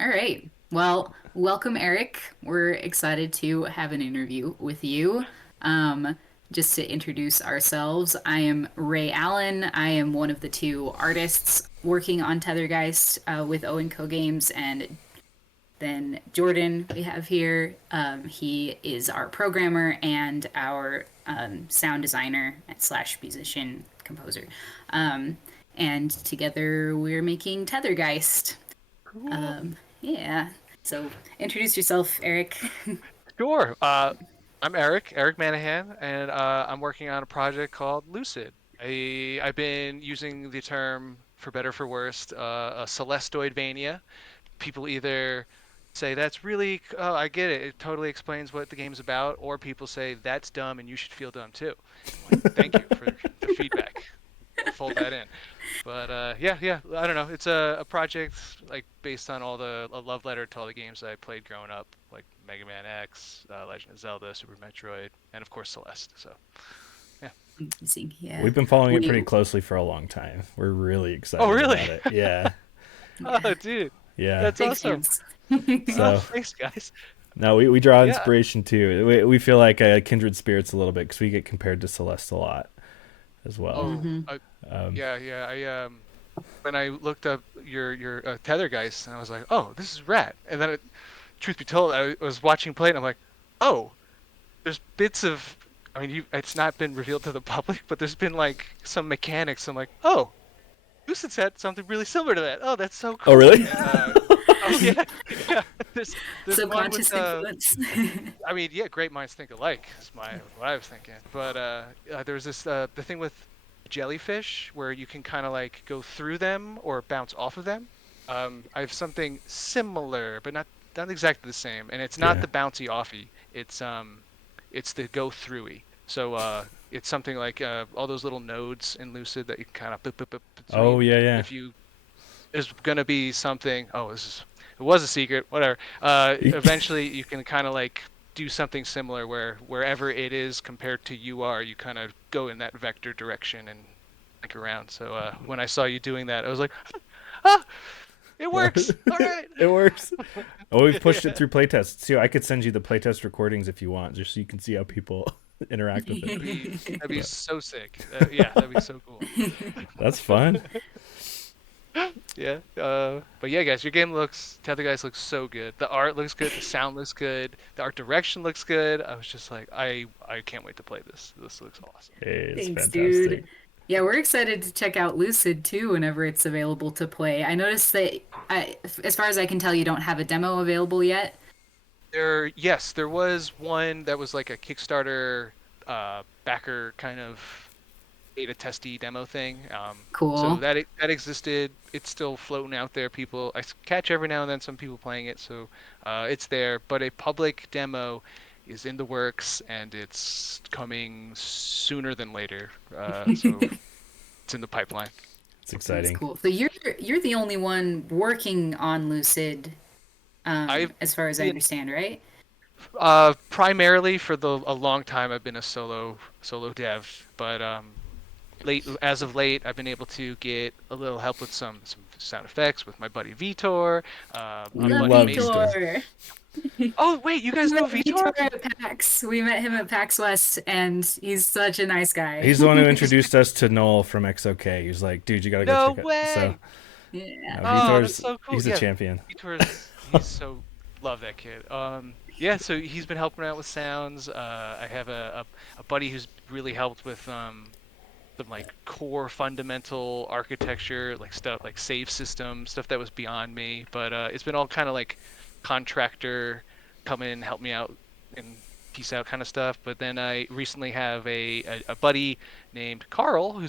All right. Well, welcome, Eric. We're excited to have an interview with you. Um, just to introduce ourselves, I am Ray Allen. I am one of the two artists working on Tethergeist with Owen Co Games, and then Jordan we have here. He is our programmer and our sound designer slash musician composer. Um, and together we're making Tethergeist. Cool. Yeah. So introduce yourself, Eric. Sure. I'm Eric Manahan, and I'm working on a project called Lucid. I've been using the term, for better for worse, a Celesteoidvania. People either say that's really, oh, I get it, it totally explains what the game's about, or people say that's dumb and you should feel dumb too. I'm like, thank you for the feedback. I'll fold that in. But yeah, I don't know. It's a project like based on all a love letter to all the games that I played growing up, like Mega Man X, Legend of Zelda, Super Metroid, and of course Celeste. So yeah. Amazing. Yeah. We've been following it We pretty closely for a long time. We're really Oh excited really? about it. Yeah. Oh yeah, dude, Yeah. that's big awesome. fans. Oh So, thanks guys. no, we draw Yeah. inspiration too. We feel like kindred spirits a little bit because we get compared to Celeste a lot as well. Oh hmm Um, yeah. I when I looked up your Tethergeist, and I was like, oh, this is rad. And then, truth be told, I was watching play, and I'm like, oh, there's bits of. I mean, it's not been revealed to the public, but there's been like some mechanics. I'm like, oh, Lucid's had something really similar to that. Oh, that's so oh, cool. really? And oh yeah, yeah. There's one with Subconscious influence. I mean, yeah, great minds think alike. Is what I was thinking. But there was this the thing with jellyfish where you can kind of like go through them or bounce off of them. I have something similar, but not exactly the same. And it's not Yeah. the bouncy offy. It's the go throughy. So it's something like all those little nodes in Lucid that you can kind of boop, boop, boop Oh, between. yeah, And yeah. if you there's gonna be something. Oh, it was a secret. Whatever. Eventually, you can kind of like do something similar where wherever it is compared to you are, you kind of go in that vector direction and like around. So when I saw you doing that, I was like, ah, it works. All right. It works. Oh, we've pushed it Yeah, through playtests too. I could send you the playtest recordings if you want, just so you can see how people interact with it. that'd be But so sick. Yeah, that'd be so cool. that's fun. Yeah. But yeah, guys, your game looks. Tether guys looks so good. The art looks good. The sound looks good. The art direction looks good. I was just like, I can't wait to play this. This looks awesome. It's Thanks, dude. fantastic. Yeah, we're excited to check out Lucid too whenever it's available to play. I noticed that, as far as I can tell, you don't have a demo available yet. Yes, there was one that was like a Kickstarter backer kind of beta testy demo thing. So Cool. that existed. It's still floating out there. People, catch every now and then some people playing it, so it's there. But a public demo is in the works, and it's coming sooner than later. So it's in the pipeline. It's That's exciting. cool. So you're the only one working on Lucid, I've as far as I been understand, right? primarily for a long time. I've been a solo dev, but as of late, I've been able to get a little help with some sound effects with my buddy Vitor. We My Love buddy love Mason. Vitor. Vitor. Oh wait, you We guys know met Vitor? Vitor at PAX. We met him at PAX West, and he's such a nice guy. He's the one who introduced us to Noel from XOK. He was like, "Dude, you gotta go No check it." So, way! Yeah. no, Oh, that's Vitor's so cool. he's a Yeah, champion. Vitor's he's so love that kid. Yeah, so he's been helping out with sounds. I have a buddy who's really helped with some like core fundamental architecture, like stuff like save system stuff that was beyond me. But it's been all kind of like contractor come in, help me out, and peace out kind of stuff. But then I recently have a buddy named Carl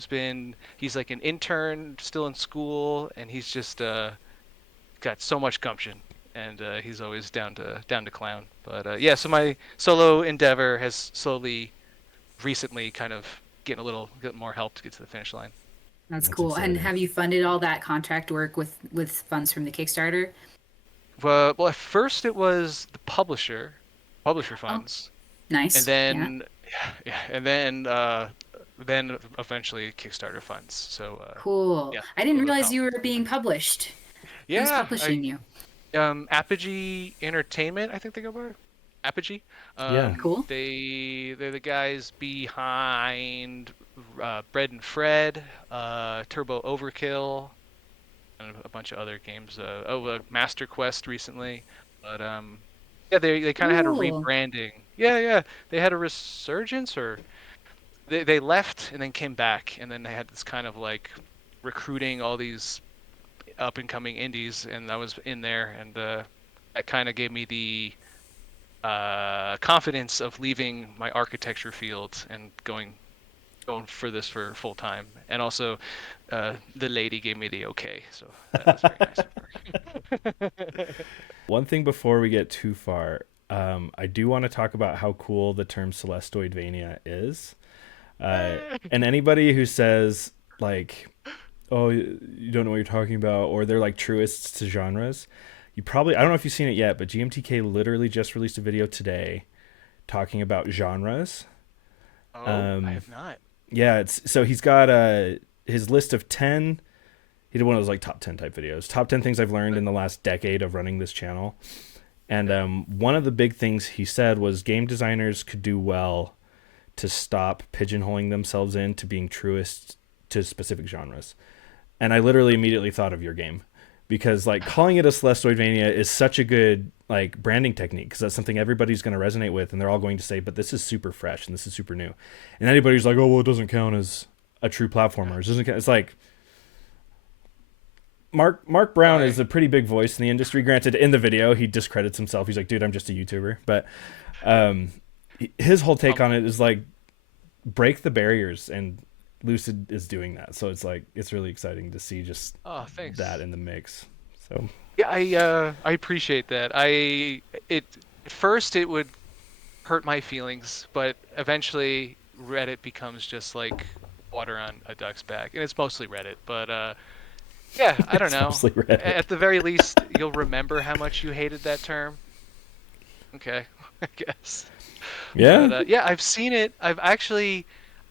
he's like an intern still in school, and he's just got so much gumption. And he's always down to clown. But yeah, so my solo endeavor has slowly recently kind of get more help to get to the finish line. That's That's cool. And exciting. have you funded all that contract work with funds from the Kickstarter? Well, at first it was the publisher Oh, funds, and nice. Yeah. then yeah, and then eventually Kickstarter funds. So Cool. yeah, I a didn't little bit realize you complicated. were being published. Who's Yeah, publishing you? Apogee Entertainment, I think they go by Apogee. Yeah. Cool. They're the guys behind Bread and Fred, Turbo Overkill, and a bunch of other games. Master Quest recently, but yeah, they kind of had a Cool. rebranding. Yeah, yeah, they had a resurgence, or they left and then came back, and then they had this kind of like recruiting all these up and coming indies, and I was in there, and that kind of gave me the confidence of leaving my architecture field and going for this for full time. And also, the lady gave me the okay, so that was very nice of her. One thing before we get too far, I do want to talk about how cool the term Celesteoidvania is. And anybody who says, like, oh, you don't know what you're talking about, or they're like truists to genres, you probably, I don't know if you've seen it yet, but GMTK literally just released a video today talking about genres. Oh, I Um, have not. yeah, it's so he's got his list of 10. He did one of those like top 10 type videos, top 10 things I've learned in the last decade of running this channel. And Okay. one of the big things he said was game designers could do well to stop pigeonholing themselves into being truest to specific genres. And I literally immediately thought of your game because like calling it a Celesteoidvania is such a good like branding technique because that's something everybody's going to resonate with, and they're all going to say, but this is super fresh and this is super new. And anybody's like, oh well, it doesn't count as a true platformer. It doesn't count. It's like Mark Brown is I a pretty big voice in the industry. Granted, in the video he discredits himself. He's like, dude, I'm just a YouTuber. But um, his whole take on humble. it is like break the barriers, and Lucid is doing that. So it's like it's really exciting to see just Oh, that thanks. in the mix. So Yeah, I appreciate that. It at first it would hurt my feelings, but eventually Reddit becomes just like water on a duck's back, and it's mostly Reddit. But yeah, I don't it's know. mostly Reddit. At the very least, you'll remember how much you hated that term. Okay, I guess. But Yeah, yeah, I've seen it.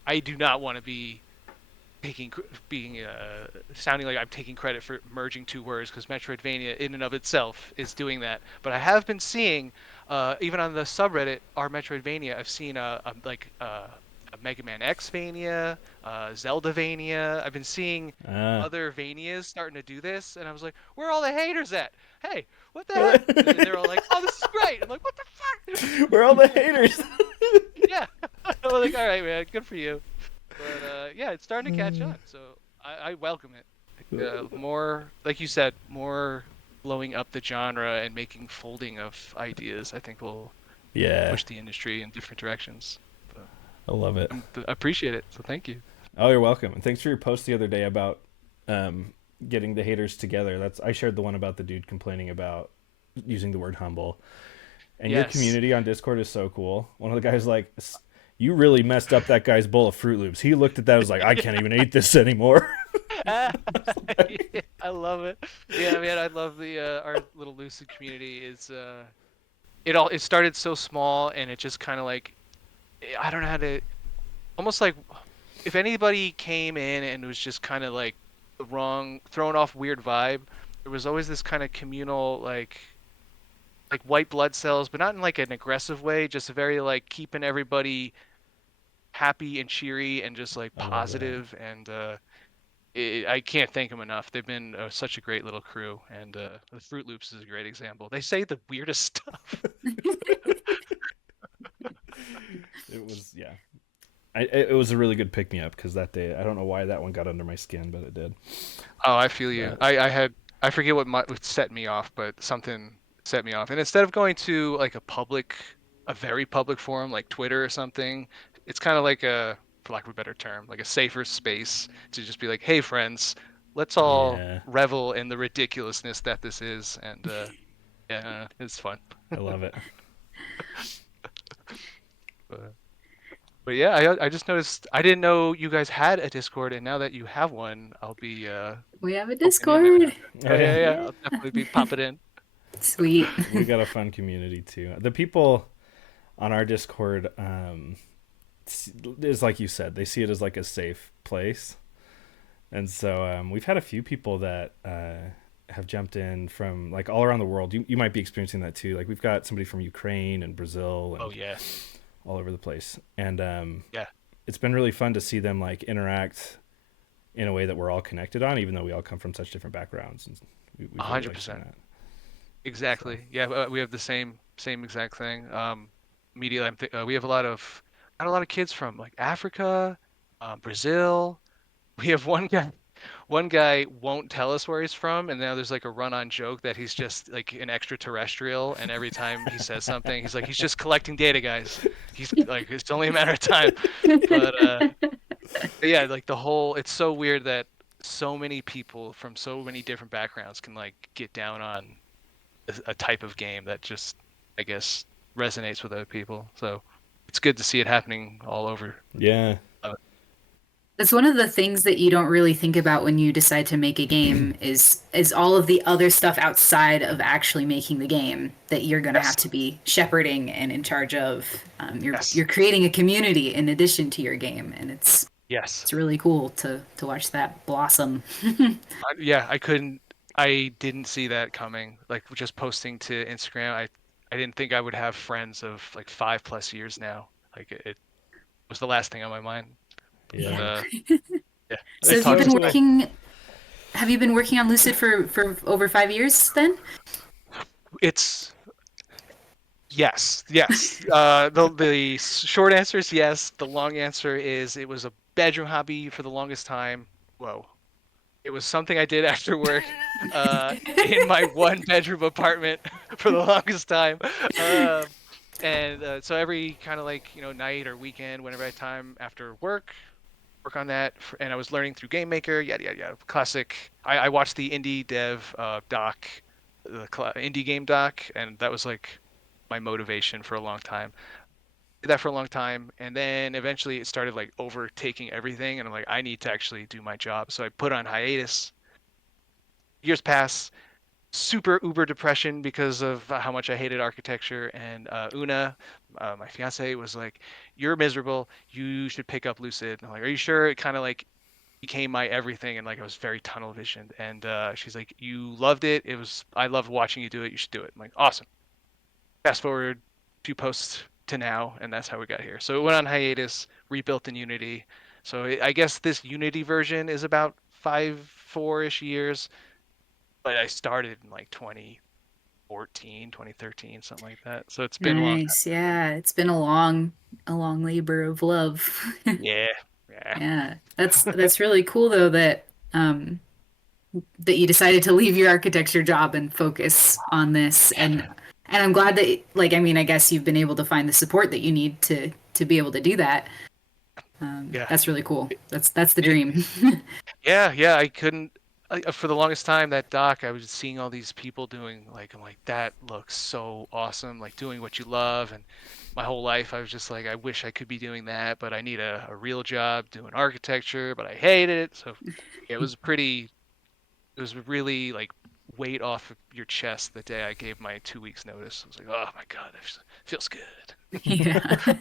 I do not want to be being sounding like I'm taking credit for merging two words because Metroidvania in and of itself is doing that. But I have been seeing, even on the subreddit, our Metroidvania, I've seen a Mega Man X Vania, Zelda Vania. I've been seeing uh, other Vanias starting to do this, and I was like, where are all the haters at? Hey, what the heck? And they're all like, oh, this is great. I'm like, what the fuck? we're all the haters. Yeah. I'm like, all right, man, good for you. But yeah, it's starting to catch on, so I welcome it. More, like you said, more blowing up the genre and making folding of ideas. I think will Yeah, push the industry in different directions. But I love it. I appreciate it, so thank you. Oh, you're welcome. And thanks for your post the other day about um, getting the haters together. That's I shared the one about the dude complaining about using the word humble. And your Yes. community on Discord is so cool. One of the guys like, you really messed up that guy's bowl of Fruit Loops. He looked at that and was like, I can't even eat this anymore. Yeah, I love it. Yeah, man, I love the our little Lucid community. It started so small and it just kind of like I don't know how to almost like if anybody came in and was just kind of like the wrong, thrown off weird vibe, there was always this kind of communal like white blood cells, but not in like an aggressive way, just very like keeping everybody happy and cheery and just like I love that. positive and I can't thank them enough. They've been such a great little crew, and the Fruit Loops is a great example. They say the weirdest stuff. It was, yeah. It was a really good pick me up because that day, I don't know why that one got under my skin, but it did. Oh, I feel you. But I forget what set me off, but something set me off. And instead of going to like a very public forum like Twitter or something, it's kind of like for lack of a better term, like a safer space to just be like, hey, friends, let's all yeah, revel in the ridiculousness that this is. And yeah, it's fun. I love it. But, but yeah, I just noticed I didn't know you guys had a Discord, and now that you have one, I'll be We have a poking in every Discord. now. Oh Yeah, yeah, yeah, yeah. I'll definitely be popping in. Sweet. we got a fun community too. The people on our Discord is like you said, they see it as like a safe place, and so we've had a few people that have jumped in from like all around the world. You might be experiencing that too. Like we've got somebody from Ukraine and Brazil Oh and yeah, all over the place. And yeah, it's been really fun to see them like interact in a way that we're all connected on, even though we all come from such different backgrounds. And a we've really hundred liked seeing percent. that. So Exactly. Yeah, we have the same exact thing. Immediately, we have got a lot of kids from like Africa, Brazil. We have one guy won't tell us where he's from, and now there's like a run-on joke that he's just like an extraterrestrial, and every time he says something, he's like, he's just collecting data, guys. He's like, it's only a matter of time. But yeah, like it's so weird that so many people from so many different backgrounds can like get down on a type of game that just, I guess, resonates with other people. So it's good to see it happening all over. yeah, Uh, That's one of the things that you don't really think about when you decide to make a game is all of the other stuff outside of actually making the game that you're going to have yes, to be shepherding and in charge of. You're yes, creating a community in addition to your game, and yes. it's really cool to watch that blossom. Yeah, I couldn't. I didn't see that coming. Like just posting to Instagram, I didn't think I would have friends of like 5+ years now. Like it was the last thing on my mind. But yeah. yeah, So it talks us away. have you been working on Lucid for over 5 years then? It's yes, yes. The short answer is yes. The long answer is it was a bedroom hobby for the longest time. Whoa. It was something I did after work, in my one bedroom apartment for the longest time. Uh, and so every kind of like, night or weekend, whenever I had time after work on that. And I was learning through Game Maker, yada, yada, yada. Classic. I watched the indie dev doc, the indie game doc, and that was like my motivation for a long time. Did that for a long time, and then eventually it started like overtaking everything, and I'm like, I need to actually do my job. So I put on hiatus. Years pass, super uber depression because of how much I hated architecture. And Una, my fiance, was like, "You're miserable. You should pick up Lucid." And I'm like, "Are you sure?" It kind of like became my everything, and like I was very tunnel visioned. And she's like, "You loved it. I loved watching you do it. You should do it." I'm like, "Awesome." Fast forward a few posts to now, and that's how we got here. So it went on hiatus, rebuilt in Unity. So I guess this Unity version is about 4-ish years, but I started in like 2014, 2013, something like that. So it's been a long time. Nice. Yeah, it's been a long labor of love. Yeah, yeah, Yeah. That's really cool though that you decided to leave your architecture job and focus on this. And I'm glad that like I mean, I guess you've been able to find the support that you need to be able to do that. yeah. That's really cool. That's the It, dream. yeah, yeah. I couldn't. For the longest time, that doc, I was seeing all these people doing like, I'm like, that looks so awesome, like doing what you love. And my whole life, I was just like, I wish I could be doing that, but I need a real job doing architecture, but I hate it. So yeah, it was really like weight off of your chest the day I gave my 2 weeks notice. I was like, oh my God, that feels good. Yeah.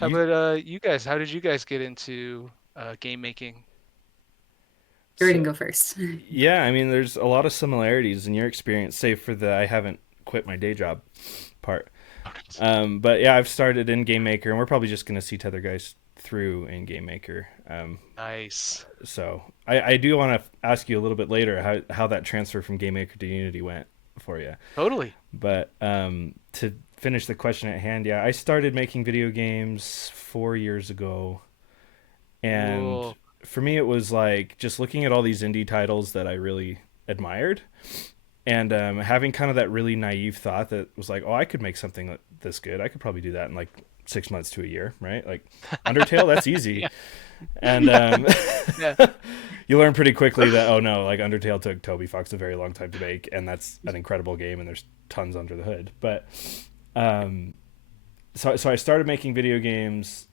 How You about you guys? How did you guys get into game making? Jordan, so go first. yeah, I mean, there's a lot of similarities in your experience, save for the I haven't quit my day job part. But yeah, I've started in Game Maker, and we're probably just gonna see Tether guys through in Game Maker. Nice. So I do want to ask you a little bit later how that transfer from Game Maker to Unity went for you. Totally. But to finish the question at hand, yeah, I started making video games 4 years ago, and Cool. for me, it was like just looking at all these indie titles that I really admired, and having kind of that really naive thought that was like, oh, I could make something this good. I could probably do that in like 6 months to a year, right? Like Undertale, that's easy. Yeah. And Yeah. you learn pretty quickly that, oh no, like Undertale took Toby Fox a very long time to make, and that's an incredible game, and there's tons under the hood. But um, so I started making video games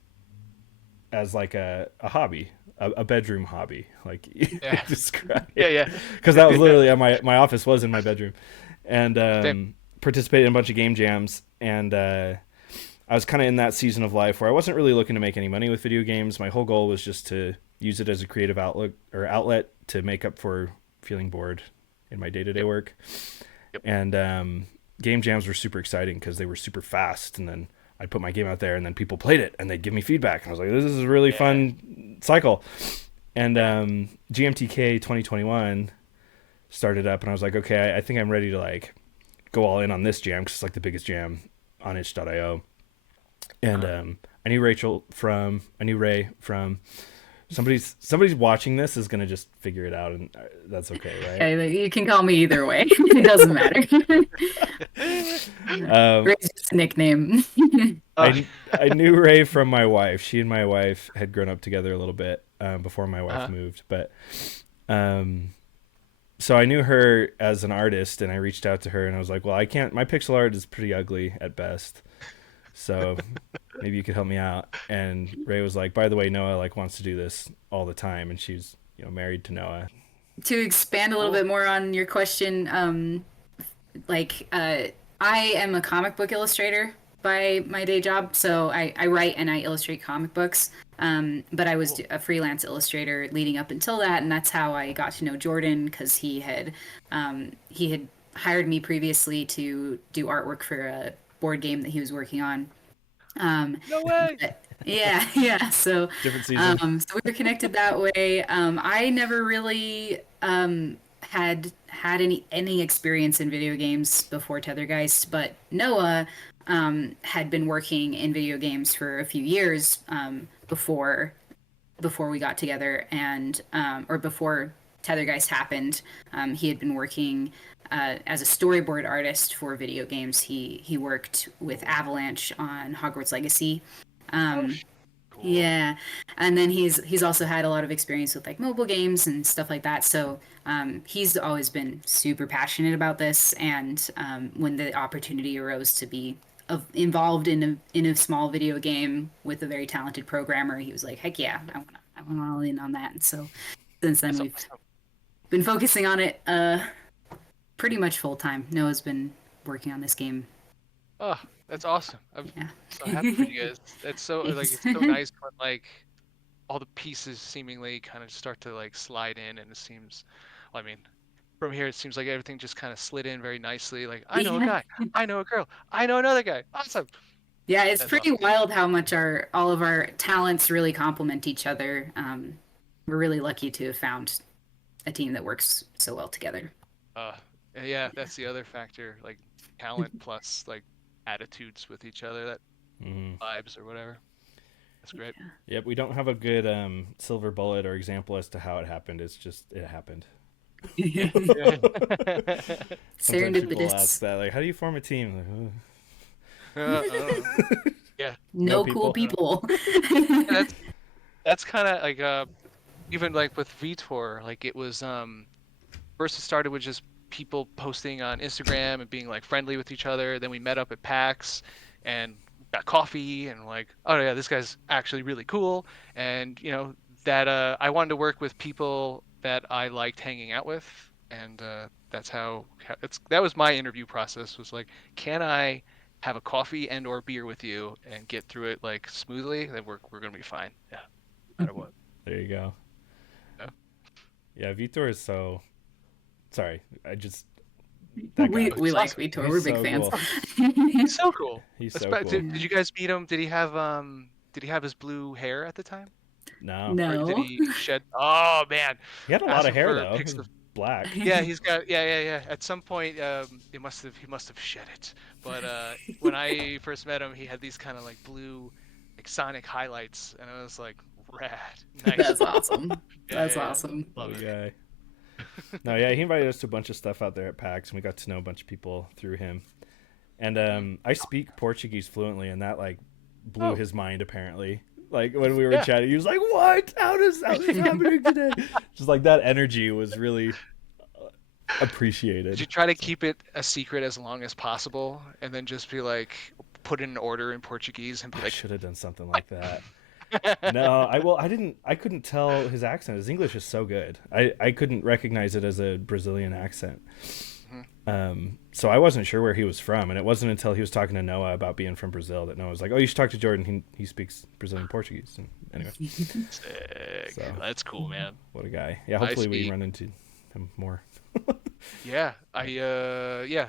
as like a hobby, a bedroom hobby, like you Yeah. described, Yeah. Yeah. because that was literally my office was in my bedroom, and Same. participated in a bunch of game jams, and I was kind of in that season of life where I wasn't really looking to make any money with video games. My whole goal was just to use it as a creative outlet to make up for feeling bored in my day-to-day work. Yep. And game jams were super exciting because they were super fast, and then I'd put my game out there and then people played it and they'd give me feedback. And I was like, this is a really fun cycle. And GMTK 2021 started up, and I was like, okay, I think I'm ready to like go all in on this jam because it's like the biggest jam on itch.io. And I knew Ray from somebody's watching this is gonna just figure it out, and that's okay, right? Okay, like, you can call me either way. It doesn't matter. Ray's just a nickname. I knew Ray from my wife. She and my wife had grown up together a little bit before my wife moved, but so I knew her as an artist, and I reached out to her, and I was like, well, I can't. My pixel art is pretty ugly at best, so maybe you could help me out. And Ray was like, by the way, Noah like wants to do this all the time, and she's married to Noah. To expand a little bit more on your question, I am a comic book illustrator by my day job, so I write and I illustrate comic books. But I was a freelance illustrator leading up until that, and that's how I got to know Jordan, because he had hired me previously to do artwork for a board game that he was working on. No way. Yeah. So, Different season. so we were connected that way. I never really had any experience in video games before Tethergeist, but Noah had been working in video games for a few years before we got together, and or before Tethergeist happened. He had been working as a storyboard artist for video games. He worked with Avalanche on Hogwarts Legacy. Cool. Yeah, and then he's also had a lot of experience with like mobile games and stuff like that. So he's always been super passionate about this. And when the opportunity arose to be involved in a small video game with a very talented programmer, he was like, "Heck yeah, I want all in on that." And so since then we've been focusing on it pretty much full time. Noah's been working on this game. Oh, that's awesome. I'm Yeah. so happy for you guys. It's so like it's so nice when like all the pieces seemingly kind of start to like slide in, and it seems, well, I mean, from here it seems like everything just kind of slid in very nicely. Like I know a guy, I know a girl, I know another guy. Awesome. Yeah, it's That's pretty awesome. wild how much all of our talents really complement each other. We're really lucky to have found a team that works so well together. Uh, yeah, that's the other factor, like talent plus like attitudes with each other, that vibes or whatever. That's great. Yep, we don't have a good silver bullet or example as to how it happened. It's just it happened. Sometimes people ask Serendipitous. that, like, how do you form a team? Like, Yeah, No No cool people. people. that's kind of like even like with Vitor, like it was first it started with just people posting on Instagram and being like friendly with each other. Then we met up at PAX and got coffee, and like, oh yeah, this guy's actually really cool. And that I wanted to work with people that I liked hanging out with, and that's how that was my interview process. Was like, can I have a coffee and or beer with you and get through it like smoothly? Then we're gonna be fine. Yeah, no matter what. there you go. Yeah. Yeah, Vitor is so. Sorry, that we guy. like Awesome. Vitor. He's We're big so fans. cool. He's so cool. He's so Did, cool. did you guys meet him? Did he have his blue hair at the time? No, Or did No. he shed? Oh man, he had a lot ask of him hair for though. pics It was of. black. Yeah, he's got yeah. At some point, he must have shed it. But when I first met him, he had these kind of like blue, like Sonic highlights, and I was like, rad, nice. That's awesome. Yeah, That's yeah, yeah. awesome. Love Good it. guy. No, yeah, he invited us to a bunch of stuff out there at PAX, and we got to know a bunch of people through him. And I speak Portuguese fluently, and that like blew his mind apparently. Like when we were Yeah. chatting, he was like, "What? How does happening today?" Just like that energy was really appreciated. Did you try to keep it a secret as long as possible, and then just be like, put in an order in Portuguese and be I like, should have done something like that. No, I couldn't tell his accent. His English is so good. I couldn't recognize it as a Brazilian accent. So I wasn't sure where he was from, and it wasn't until he was talking to Noah about being from Brazil that Noah was like, "Oh, you should talk to Jordan. He speaks Brazilian Portuguese." And anyway, sick. So. That's cool, man. what a guy. Yeah, I hopefully we speak- run into him more. Yeah,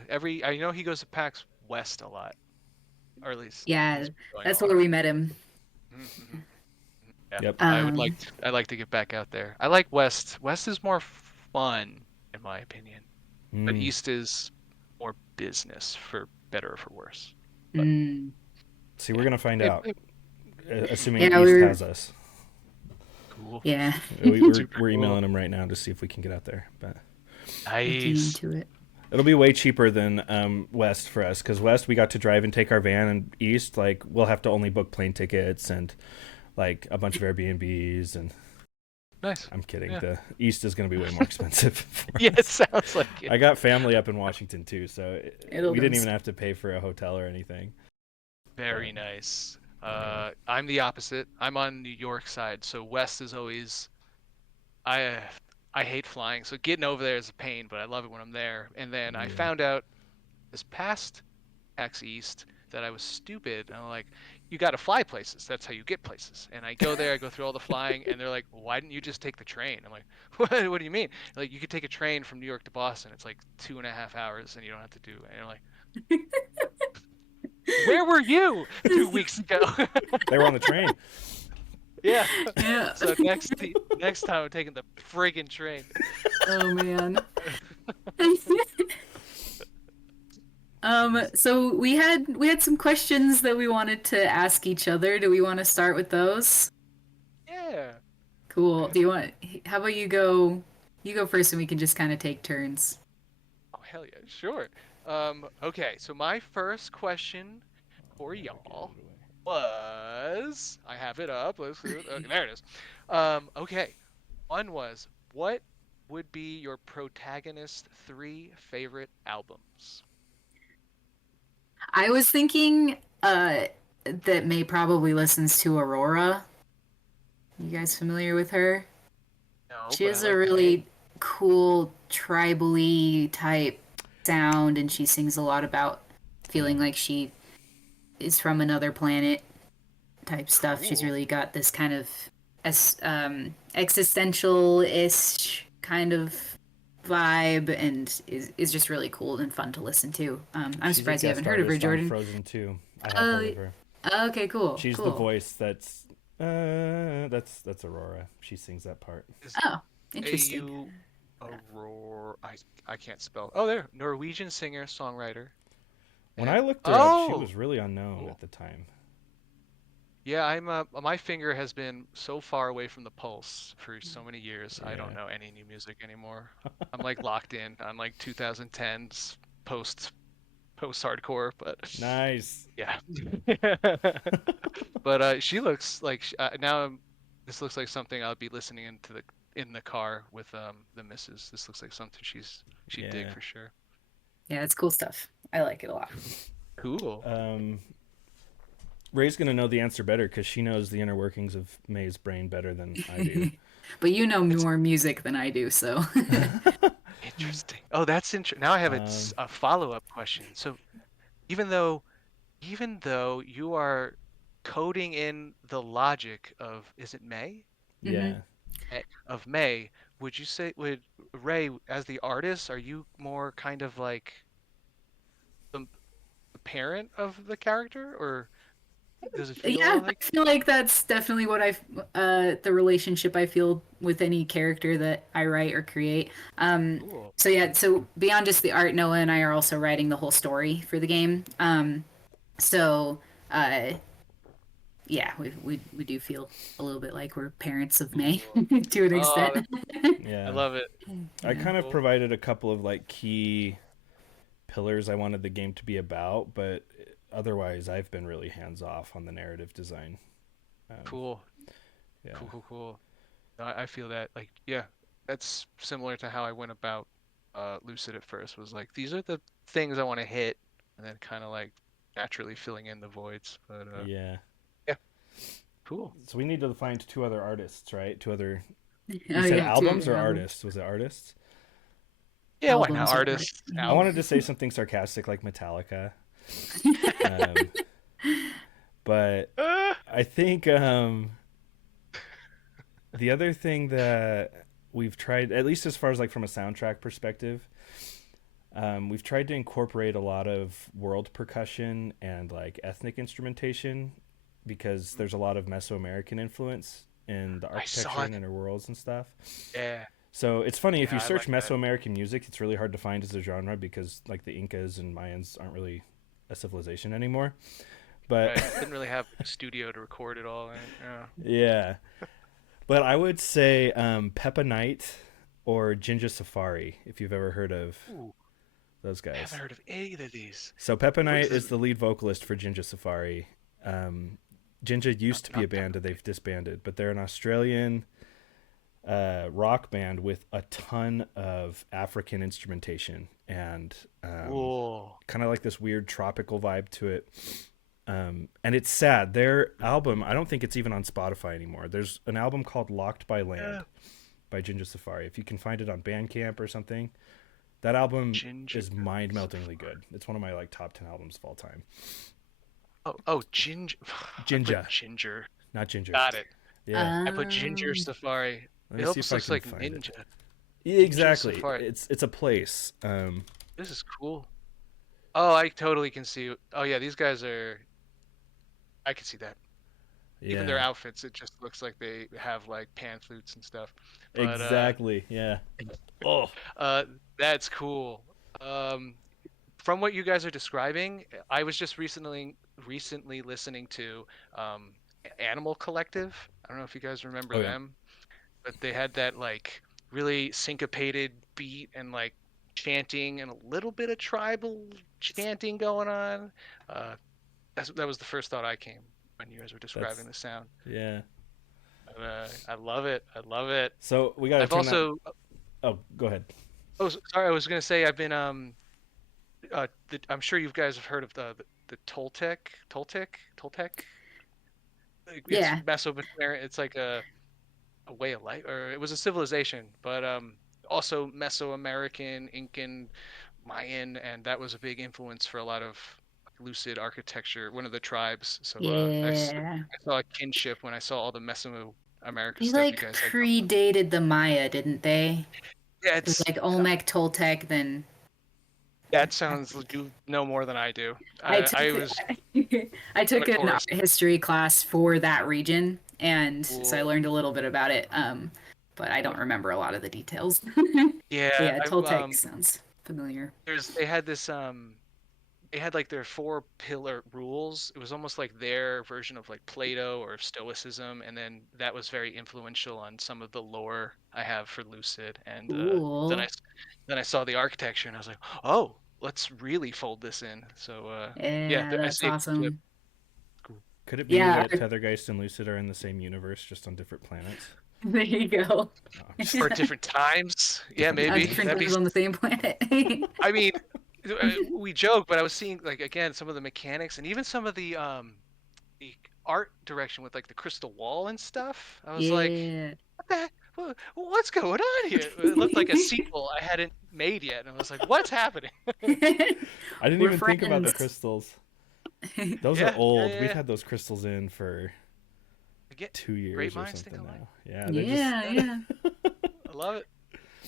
every I know he goes to PAX West a lot, or at least Yeah, he's been going a that's where lot. we met him. Mm-hmm. Yeah, Yep. Um, I'd like to get back out there. I like West. West is more fun, in my opinion, but Mm. East is more business, for better or for worse. But mm, See, we're gonna find yeah, out, assuming yeah, we East were, has us. cool. yeah, We're Super cool. emailing them right now to see if we can get out there, but looking Nice. into it. it'll be way cheaper than West for us because West we got to drive and take our van, and East like we'll have to only book plane tickets and like a bunch of Airbnbs. And Nice. I'm kidding. Yeah. The East is going to be way more expensive for Yeah, it us. sounds like it. I got family up in Washington too, so It'll we didn't come. even have to pay for a hotel or anything. Very But nice. yeah, I'm the opposite. I'm on New York side, so West is always I I hate flying, so getting over there is a pain, but I love it when I'm there. And then I yeah. found out this past PAX East that I was stupid. And I'm like, you got to fly places. That's how you get places. And I go there, I go through all the flying, and they're like, why didn't you just take the train? I'm like, what do you mean? Like, you could take a train from New York to Boston. It's like 2.5 hours, and you don't have to do. And you're like, where were you 2 weeks ago? They were on the train. Yeah. Yeah. So next time I'm taking the friggin' train. Oh man. So we had some questions that we wanted to ask each other. Do we want to start with those? Yeah. Cool. Do you want, how about you go, you go first and we can just kind of take turns. Oh, hell yeah, sure. Okay, so my first question for y'all was, I have it up. Let's see. Okay, there it is. Okay. One was, what would be your protagonist three favorite albums? I was thinking that May probably listens to Aurora. You guys familiar with her? No, She but I has a like the name. really cool tribally type sound and she sings a lot about feeling Yeah. like she is from another planet type stuff. She's Cool. really got this kind of existential-ish kind of vibe and is just really cool and fun to listen to. I'm She's a surprised you haven't guest heard of her, artist on Jordan. Frozen 2. I have heard Uh, of her. okay, cool, She's the cool. voice that's Aurora. She sings that part. Is Oh, interesting. AU Aurora? I can't spell. Oh, there. Norwegian singer, songwriter. When I And looked her up, she oh, was really unknown cool. at the time. Yeah, my finger has been so far away from the pulse for so many years. I don't Yeah. know any new music anymore. I'm like locked in on like 2010s post hardcore, but Nice. yeah. But she looks like now this looks like something I'll be listening into in the car with the missus. This looks like something she'd dig Yeah. for sure. Yeah, it's cool stuff. I like it a lot. Cool. Um, Ray's gonna know the answer better because she knows the inner workings of May's brain better than I do. But you know It's more music than I do, so. interesting. Oh, that's interesting. Now I have um, a follow-up question. So even though even though you are coding in the logic of, is it May? hmm yeah. Of May, would you say, would Ray, as the artist, are you more kind of like the parent of the character, or does it feel Yeah, I like feel like that's definitely what the relationship I feel with any character that I write or create. cool? So yeah, so beyond just the art, Noah and I are also writing the whole story for the game. So uh, yeah, we do feel a little bit like we're parents of May Cool. to an Oh, extent. I Yeah. love it. I Yeah. kind of Cool. provided a couple of like key pillars I wanted the game to be about, but otherwise I've been really hands off on the narrative design. Um, Cool. yeah. Cool. Cool. Cool. I feel that, like, yeah, that's similar to how I went about Lucid at first. Was like, these are the things I want to hit, and then kind of like naturally filling in the voids. But Yeah. yeah, cool. So we need to find two other artists, right? Two other. You Oh said yeah, two albums other or albums. artists? Was it artists? Yeah, why not? Albums are art. Artists, I wanted to albums. say something sarcastic like Metallica, um, but Uh, I think the other thing that we've tried, at least as far as like from a soundtrack perspective, we've tried to incorporate a lot of world percussion and like ethnic instrumentation because there's a lot of Mesoamerican influence in the I architecture saw and it. inner worlds and stuff. Yeah, So it's funny if you yeah, I search like that. Mesoamerican music, it's really hard to find as a genre because like the Incas and Mayans aren't really a civilization anymore. But Right. Didn't really have a studio to record it all in. Yeah. yeah, but I would say Peppa Knight or Jinja Safari if you've ever heard of Ooh, those I haven't guys. heard of any of these. So Peppa What Knight is is this? the lead vocalist for Jinja Safari. Um, Jinja Not, used to be a not band Peppa that they've Pig. disbanded, but they're an Australian rock band with a ton of African instrumentation and Whoa. kind of like this weird tropical vibe to it. And it's sad. Their album, I don't think it's even on Spotify anymore. There's an album called Locked by Yeah. Land by Jinja Safari. If you can find it on Bandcamp or something, that album Ginger. is mind-meltingly good. It's one of my like top 10 albums of all time. Oh, ginger. I put Jinja, ginger. not Ginger. Got it. Yeah. I put ginger Um, safari. Let It me see if almost I looks can like find it. ninja. Yeah, Ninja exactly. safari. It's a place. This is cool. Oh, I totally can see. Oh yeah, these guys are. I can see that. Even their Yeah. outfits, it just looks like they have like pan flutes and stuff. But Exactly. Yeah. Oh. uh, that's cool. Um, from what you guys are describing, I was just recently listening to um, Animal Collective. I don't know if you guys remember Oh yeah. them, but they had that like really syncopated beat and like chanting and a little bit of tribal chanting going on. Uh, that was the first thought I came when you guys were describing That's the sound. yeah. I love it. I love it. So we got to I've turn that. also. Oh, go ahead. Oh, sorry. I was gonna say I've been I'm sure you guys have heard of the Toltec. Like, it's yeah. Mesoamerican. It's like a way of life, or it was a civilization, but also Mesoamerican, Incan, Mayan, and that was a big influence for a lot of Lucid architecture. One of the tribes. So Yeah. I saw a kinship when I saw all the Mesoamerica They stuff you like guys had going. predated the Maya, didn't they? Yeah, It was it's like Olmec, Toltec, then that sounds like you know more than I do. I I took was I on a took an art course. history class for that region, and so I Cool. learned a little bit about it. But I don't remember a lot of the details. But Yeah, yeah, I Toltec sounds familiar. they had this they had like their four pillar rules. It was almost like their version of like Plato or Stoicism, and then that was very influential on some of the lore I have for Lucid. And then Cool. then I saw the architecture, and I was like, oh, let's really fold this in. So yeah, Yeah, I that's saved the clip. awesome. Cool. Could it be Yeah, that Tethergeist and Lucid are in the same universe, just on different planets? there you go. No, I'm just Or kidding. different times. Yeah, Different maybe times. Different that'd be. things on the same planet. I mean, we joke, but I was seeing like again some of the mechanics and even some of the art direction with like the crystal wall and stuff. I was like, Yeah. what the heck? What's going on here? It looked like a sequel I hadn't made yet, and I was like, what's happening? I didn't We're even think about the friends. crystals. Those are Yeah, yeah, old. yeah, We've yeah. had those crystals in for Again, 2 years great or minds think something alike. now. Yeah, they're just Yeah, yeah. I love it.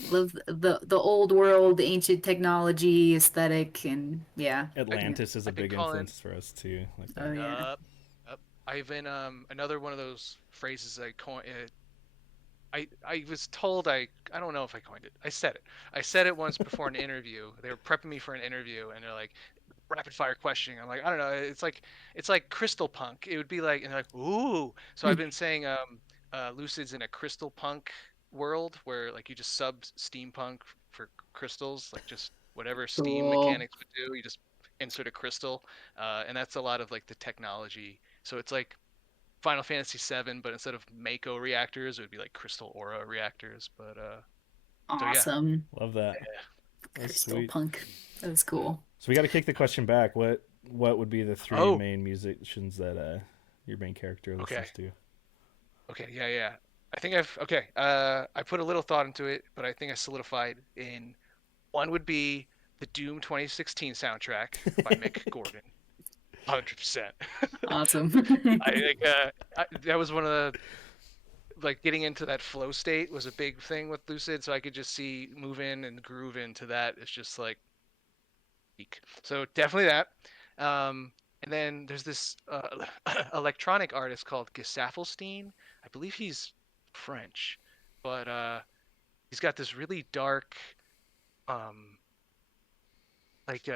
Love the old world, ancient technology, aesthetic, and yeah. Atlantis is a I've been big calling. influence for us too, like Oh that. yeah. Up. I've been another one of those phrases I coined. I was told I don't know if I coined it. I said it. I said it once before an interview. They were prepping me for an interview, and they're like rapid fire questioning. I'm like, I don't know. It's like crystal punk. It would be like, and they're like, ooh. So I've been saying Lucid's in a crystal punk world where like you just sub steampunk for crystals, like just whatever steam Cool. mechanics would do, you just insert a crystal, and that's a lot of like the technology. So it's like Final Fantasy VII, but instead of Mako reactors, it would be like Crystal Aura reactors. But so yeah, Awesome. Love that. yeah. That's Crystal sweet. punk. That was cool. So we got to kick the question back. What would be the three Oh, main musicians that your main character okay, listens to? okay, yeah, yeah. I think I've okay. I put a little thought into it, but I think I solidified in one would be the Doom 2016 soundtrack by Mick Gordon. 100%. Awesome. I think that was one of the like getting into that flow state was a big thing with Lucid, so I could just see move in and groove into that. It's just like peak. So definitely that. And then there's this electronic artist called Gesaffelstein. I believe he's French, but he's got this really dark, um, like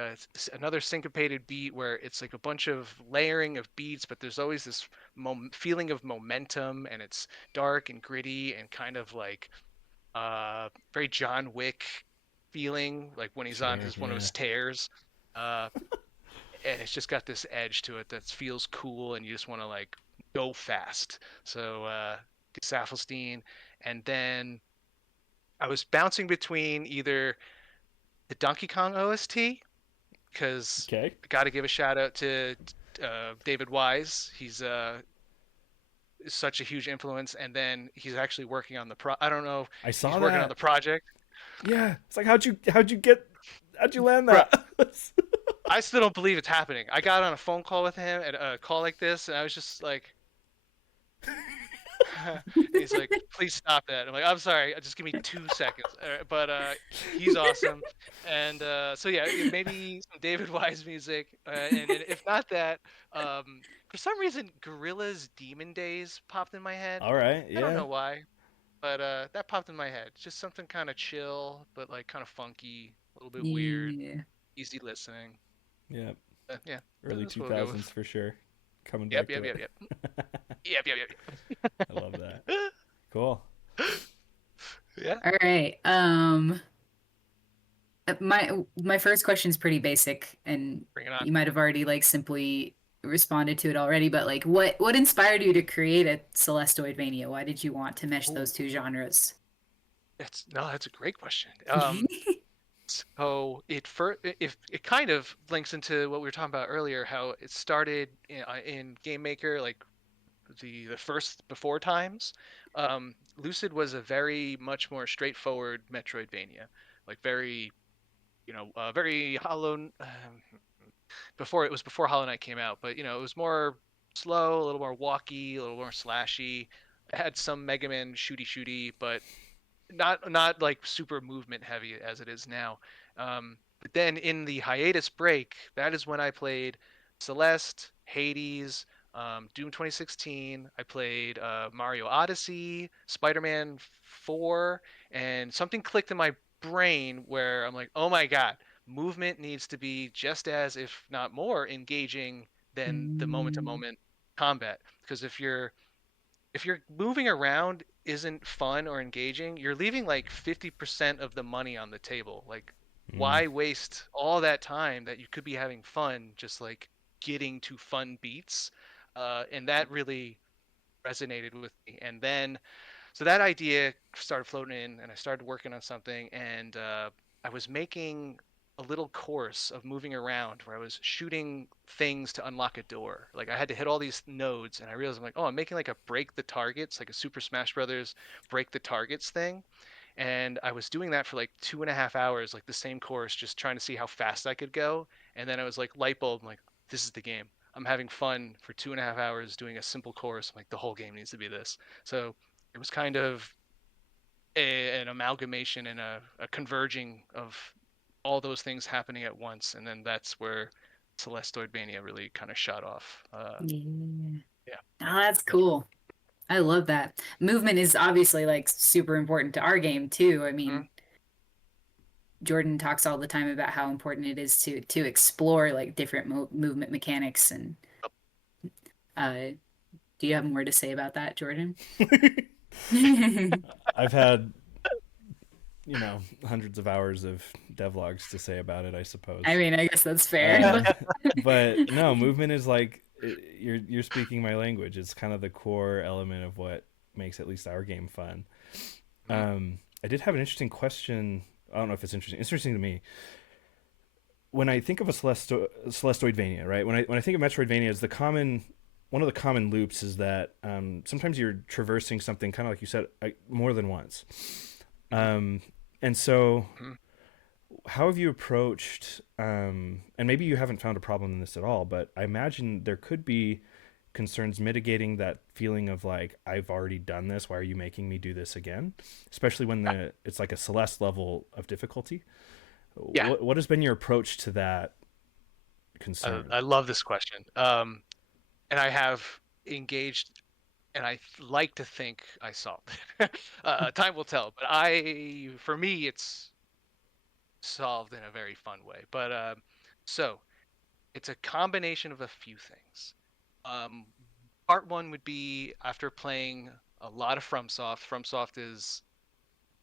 another syncopated beat where it's like a bunch of layering of beats, but there's always this feeling of momentum, and it's dark and gritty and kind of like very John Wick feeling, like when he's on Sure, his one of yeah. his tears. Uh, and it's just got this edge to it that feels cool, and you just want to like go fast. So Gesaffelstein, and then I was bouncing between either the Donkey Kong OST, because Okay. I got to give a shout out to David Wise. He's such a huge influence, and then he's actually working on the I don't know. I He's saw working on the that. project. Yeah. It's like how'd you land Bro, that? I still don't believe it's happening. I got on a phone call with him at a call like this, and I was just like, he's like, please stop that. I'm like, I'm sorry, just give me 2 seconds. But he's awesome, and so yeah, maybe some David Wise music, and then if not that, for some reason, Gorilla's Demon Days popped in my head. All right. I don't Yeah. know why, but that popped in my head. Just something kind of chill, but like kind of funky, a little bit weird, Yeah. easy listening. Yeah. Yeah, Early that's what we'll go 2000s with. for sure. Coming Yep, back yep, to yep, it. yep, yep, yep, I love that. yep. Cool. Yeah, All right. My first question is pretty basic, and bring it on. you might have already like simply responded to it already, but like what inspired you to create a Celesteoidvania? Why did you want to mesh those Oh, two genres? that's a great question. So if it kind of links into what we were talking about earlier, how it started in Game Maker, like the first before times. Lucid was a very much more straightforward Metroidvania, like very very Hollow. Before it was before Hollow Knight came out, but it was more slow, a little more walky, a little more slashy. It had some Mega Man shooty, but not like super movement heavy as it is now. But then in the hiatus break, that is when I played Celeste, Hades, Doom 2016. I played Mario Odyssey, Spider-Man 4, and something clicked in my brain where I'm like, oh my god, movement needs to be just as, if not more, engaging than the Mm, moment-to-moment combat. Because if you're moving around isn't fun or engaging, you're leaving like 50% of the money on the table. Like, Mm. why waste all that time that you could be having fun just like getting to fun beats? And that really resonated with me. And then so that idea started floating in, and I started working on something, and I was making a little course of moving around where I was shooting things to unlock a door. Like I had to hit all these nodes, and I realized I'm like, oh, I'm making like a break the targets, like a Super Smash Brothers break the targets thing. And I was doing that for like 2.5 hours, like the same course, just trying to see how fast I could go. And then I was like, light bulb, I'm like, this is the game. I'm having fun for 2.5 hours doing a simple course. I'm like, the whole game needs to be this. So it was kind of an amalgamation and a converging of all those things happening at once, and then that's where Celesteoidmania really kind of shot off. yeah. Yeah, Oh, yeah, that's yeah. cool. I love that. Movement is obviously like super important to our game too. I Mhm. mean, Jordan talks all the time about how important it is to explore like different movement mechanics and uh do you have more to say about that, Jordan? I've had, hundreds of hours of devlogs to say about it, I I suppose. mean, I guess that's fair, Uh, but but no, movement is like you're speaking my language. It's kind of the core element of what makes at least our game fun. Mhm. I did have an interesting question. I don't know if it's interesting. It's interesting to me. When I think of a Celesteoidvania, right? When I think of Metroidvania, is the common one of the common loops is that sometimes you're traversing something kind of like you said more than once. Mhm. Um, and so, Mhm. how have you approached? And maybe you haven't found a problem in this at all, but I imagine there could be concerns mitigating that feeling of like I've already done this. Why are you making me do this again? Especially when it's like a Celeste level of difficulty. Yeah, What has been your approach to that concern? I love this question. And I have engaged, and I like to think I solved it. Time will tell, but for me, it's solved in a very fun way. But so it's a combination of a few things. Um, Part one would be after playing a lot of FromSoft. FromSoft is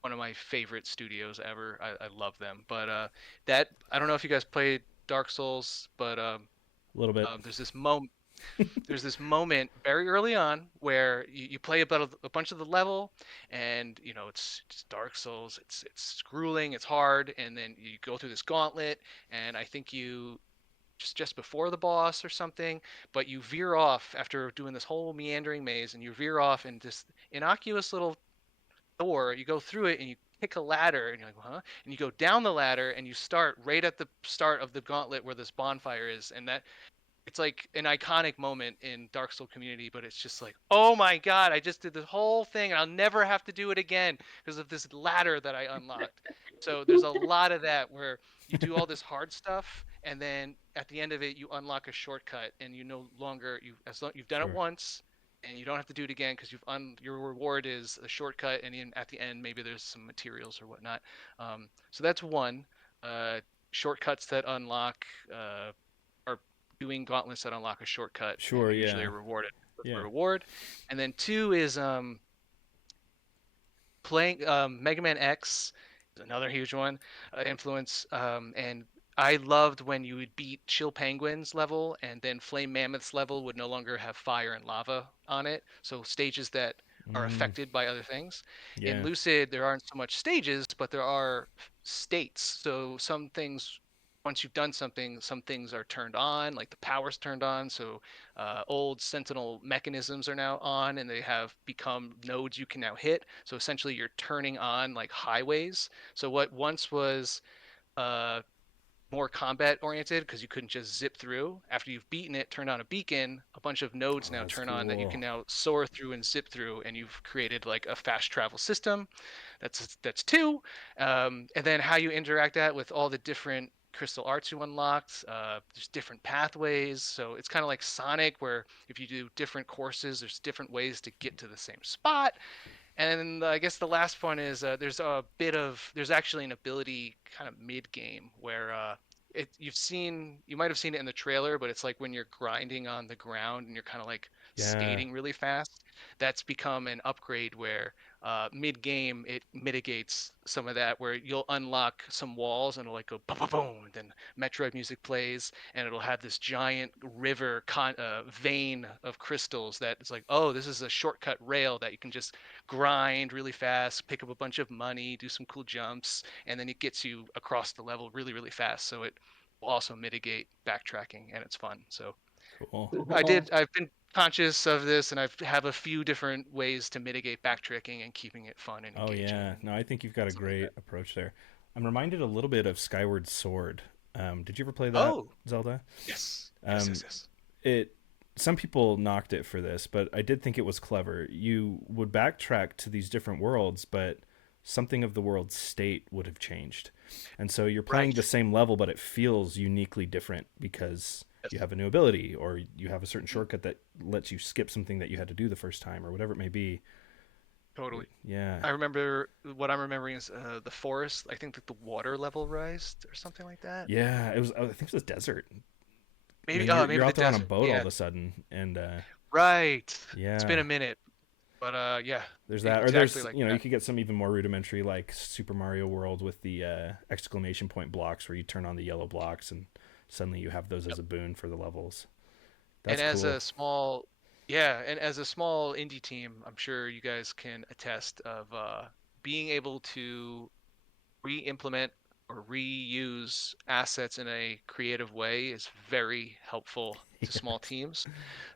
one of my favorite studios ever. I love them. But that I don't know if you guys played Dark Souls, but A little bit. there's this moment. There's this moment very early on where you play about a bunch of the level, and it's just Dark Souls. It's grueling, it's hard, and then you go through this gauntlet, and I think you just before the boss or something, but you veer off after doing this whole meandering maze, and you veer off in this innocuous little door. You go through it, and you pick a ladder, and you're like, huh? And you go down the ladder, and you start right at the start of the gauntlet where this bonfire is, and that it's like an iconic moment in Dark Souls community, but it's just like, oh my god, I just did this whole thing and I'll never have to do it again because of this ladder that I unlocked. So there's a lot of that where you do all this hard stuff and then at the end of it you unlock a shortcut and you no longer you've done it Sure. once and you don't have to do it again because your reward is a shortcut and at the end maybe there's some materials or whatnot. So that's one. Shortcuts that unlock or doing gauntlets that unlock a shortcut Sure. and usually Yeah. are rewarded with a Yeah. reward. And then two is playing Mega Man X is another huge one influence. And I loved when you would beat Chill Penguins level and then Flame Mammoths level would no longer have fire and lava on it. So stages that are Mm, affected by other things. In yeah. Lucid, there aren't so much stages, but there are states. So some things once you've done something, some things are turned on, like the power's turned on. So old Sentinel mechanisms are now on, and they have become nodes you can now hit. So essentially, you're turning on like highways. So what once was uh, more combat oriented because you couldn't just zip through. After you've beaten it, turned on a beacon, a bunch of nodes Oh, now that's turn on that you can cool. now soar through and zip through, and you've created like a fast travel system. That's two. And then how you interact that with all the different crystal arts you unlocked. There's different pathways, so it's kind of like Sonic, where if you do different courses, there's different ways to get to the same spot. And I guess the last one is there's actually an ability kind of mid game where you might have seen it in the trailer, but it's like when you're grinding on the ground and you're kind of like Yeah. skating really fast. That's become an upgrade where mid game it mitigates some of that where you'll unlock some walls and it'll like go boom boom boom, and then Metroid music plays and it'll have this giant river vein of crystals that it's like, oh, this is a shortcut rail that you can just grind really fast, pick up a bunch of money, do some cool jumps, and then it gets you across the level really, really fast. So it will also mitigate backtracking and it's fun. So Cool. I've been conscious of this and I have a few different ways to mitigate backtracking and keeping it fun and Oh engaging yeah. and No, I think you've got a stuff like great that. approach there. I'm reminded a little bit of Skyward Sword. Did you ever play that, Oh, Zelda? yes. Yes, yes, Um, yes. it some people knocked it for this, but I did think it was clever. You would backtrack to these different worlds, but something of the world's state would have changed. And so you're playing Right. the same level, but it feels uniquely different because you Yes. have a new ability or you have a certain Mhm. shortcut that lets you skip something that you had to do the first time or whatever it may be. Totally. Yeah. I remember what I'm remembering is the forest. I think that the water level rised or something like that. Yeah, it was I think it was desert. I Maybe mean, you're maybe you're the out there on a desert. boat all of Yeah. a sudden and Right. It's been yeah, a minute, but yeah, there's that, or exactly there's like you that. could get some even more rudimentary like Super Mario World with the exclamation point blocks where you turn on the yellow blocks and suddenly you have those as Yep. a boon for the levels. And That's cool. and as a small indie team, I'm sure you guys can attest of being able to re-implement or reuse assets in a creative way is very helpful to small Yes. teams.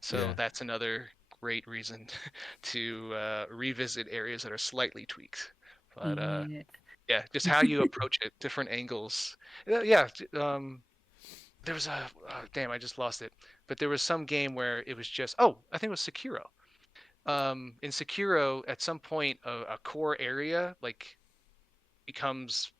So Yeah. that's another great reason to revisit areas that are slightly tweaked. But Yeah. yeah, just how you approach it, different angles. Yeah, there was a damn, I just lost it. But there was some game where it was just I think it was Sekiro. In Sekiro, at some point, a core area like becomes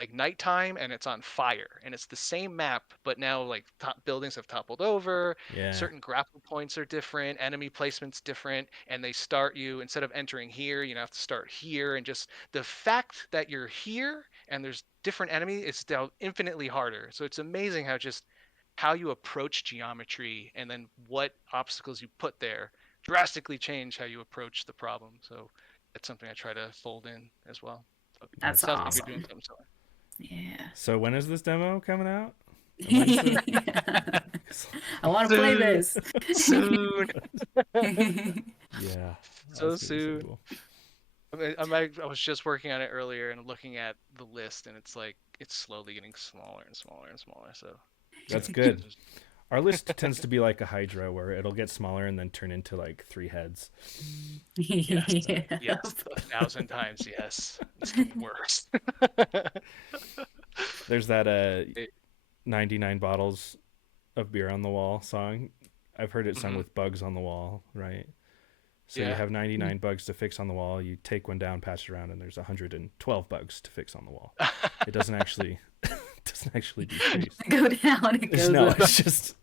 like nighttime and it's on fire, and it's the same map, but now like top buildings have toppled over, Yeah. certain grapple points are different, enemy placement's different, and they start you, instead of entering here, you have to start here, and just the fact that you're here and there's different enemy is still infinitely harder. So it's amazing how just how you approach geometry and then what obstacles you put there drastically change how you approach the problem. So that's something I try to fold in as well. So, That's sounds like you're doing awesome. something similar. Yeah. So when is this demo coming out? And when's the? I want to play Soon, this. soon, Yeah, so that's gonna be so soon. cool. I was just working on it earlier and looking at the list, and it's like it's slowly getting smaller and smaller and smaller. So That's good. Our list tends to be like a Hydra, where it'll get smaller and then turn into like 3 heads. yes, Yeah. yes, 1,000 times yes. It's the worst. There's that 99 bottles of beer on the wall song. I've heard it sung Mhm. with bugs on the wall, right? So you Yeah. have 99 bugs to fix on the wall. You take one down, patch it around, and there's 112 bugs to fix on the wall. It doesn't actually doesn't actually decrease. Go down, it goes No, up. it's just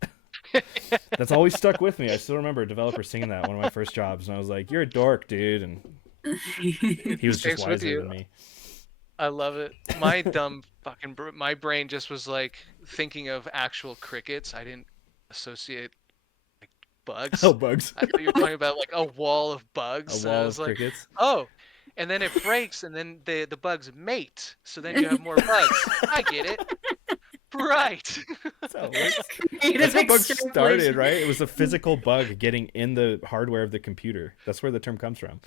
that's always stuck with me. I still remember a developer singing that one of my first jobs, and I was like, "You're a dork, dude," and he was just Stays with wiser you. than me. I love it. My dumb fucking my brain just was like thinking of actual crickets. I didn't associate like Oh, bugs. bugs! I thought you were talking about like a wall of A bugs. And I wall was of like, crickets. oh, and then it breaks, and then the bugs mate. So then you have more bugs. I get it. Right. That's how it works. Creative That's how bugs extrapolation. started, right? It was a physical bug getting in the hardware of the computer. That's where the term comes from.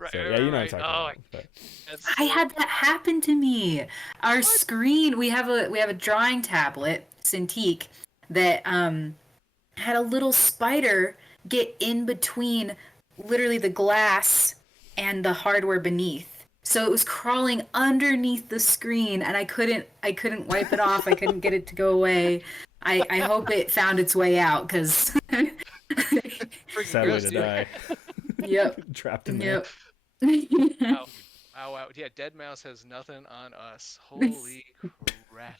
Right. So Right. yeah, you know what Right. I'm talking Oh, about. But that's I so. had that happen to me. Our What? screen, we have a drawing tablet, Cintiq, that had a little spider get in between literally the glass and the hardware beneath. So it was crawling underneath the screen and I couldn't wipe it off. I couldn't get it to go away. I hope it found its way out cuz Freaking sad way gross, to dude. die. yep. Trapped in there. Yep. Wow. Wow. Wow. Yeah. Dead mouse has nothing on us. Holy crap.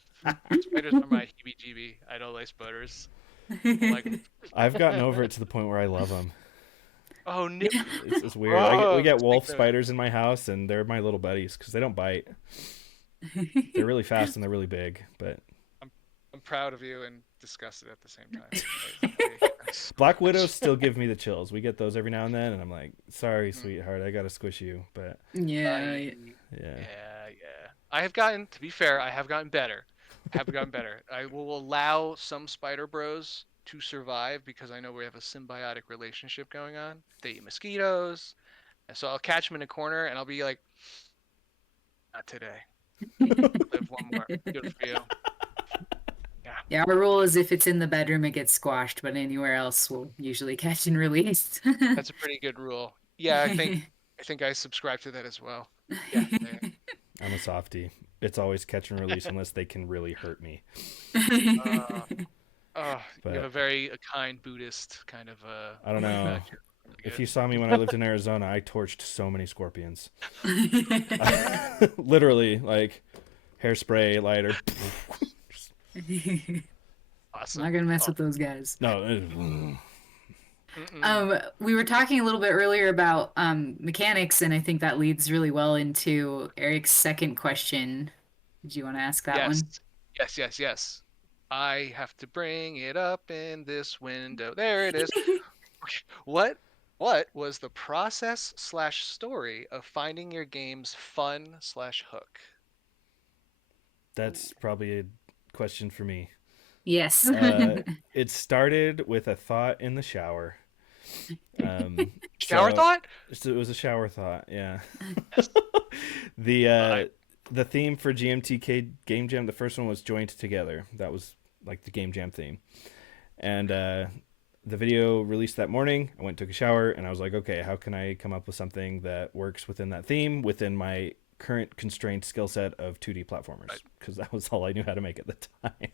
Spiders are my heebie-jeebie. I don't like spiders. I'm like, I've gotten over it to the point where I love them. oh no. It's weird. We Oh, get wolf speaking of, spiders in my house, and they're my little buddies because they don't bite. They're really fast and they're really big. But I'm, I'm proud of you and disgusted at the same time. Black Widows still give me the chills. We get those every now and then, and I'm like, sorry, Mm. sweetheart, I gotta squish you. But Yeah. I, yeah, yeah. I have gotten, to be fair, I have gotten better. I have gotten better. I will allow some spider bros to survive because I know we have a symbiotic relationship going on. They eat mosquitoes, and so I'll catch them in a corner and I'll be like, not today. Live one more. Good for you. Yeah, Yeah, our rule is if it's in the bedroom, it gets squashed, but anywhere else, we'll usually catch and release. that's a pretty good rule. Yeah, I think I subscribe to that as well. Yeah. Yeah. I'm a softie. It's always catch and release unless they can really hurt me. Uh, you have a But very kind Buddhist kind of I don't way know. back here. Really If good. you saw me when I lived in Arizona, I torched so many scorpions. Literally, like hairspray, lighter. Awesome. Not gonna mess Oh, with those guys. No, We were talking a little bit earlier about mechanics, and I think that leads really well into Eric's second question. Did you want to ask that yes. one? Yes, yes, yes. I have to bring it up in this window. There it is. What was the process slash story of finding your game's fun slash hook? that's probably a question for me. Yes. It started with a thought in the shower. Um, Shower so, thought? so it was a shower thought, yeah. Yes. the I the theme for GMTK Game Jam, the first one was joined together. That was like the Game Jam theme. And the video released that morning. I went and took a shower and I was like, okay, how can I come up with something that works within that theme within my current constrained skill set of 2D platformers? right. Because that was all I knew how to make at the time.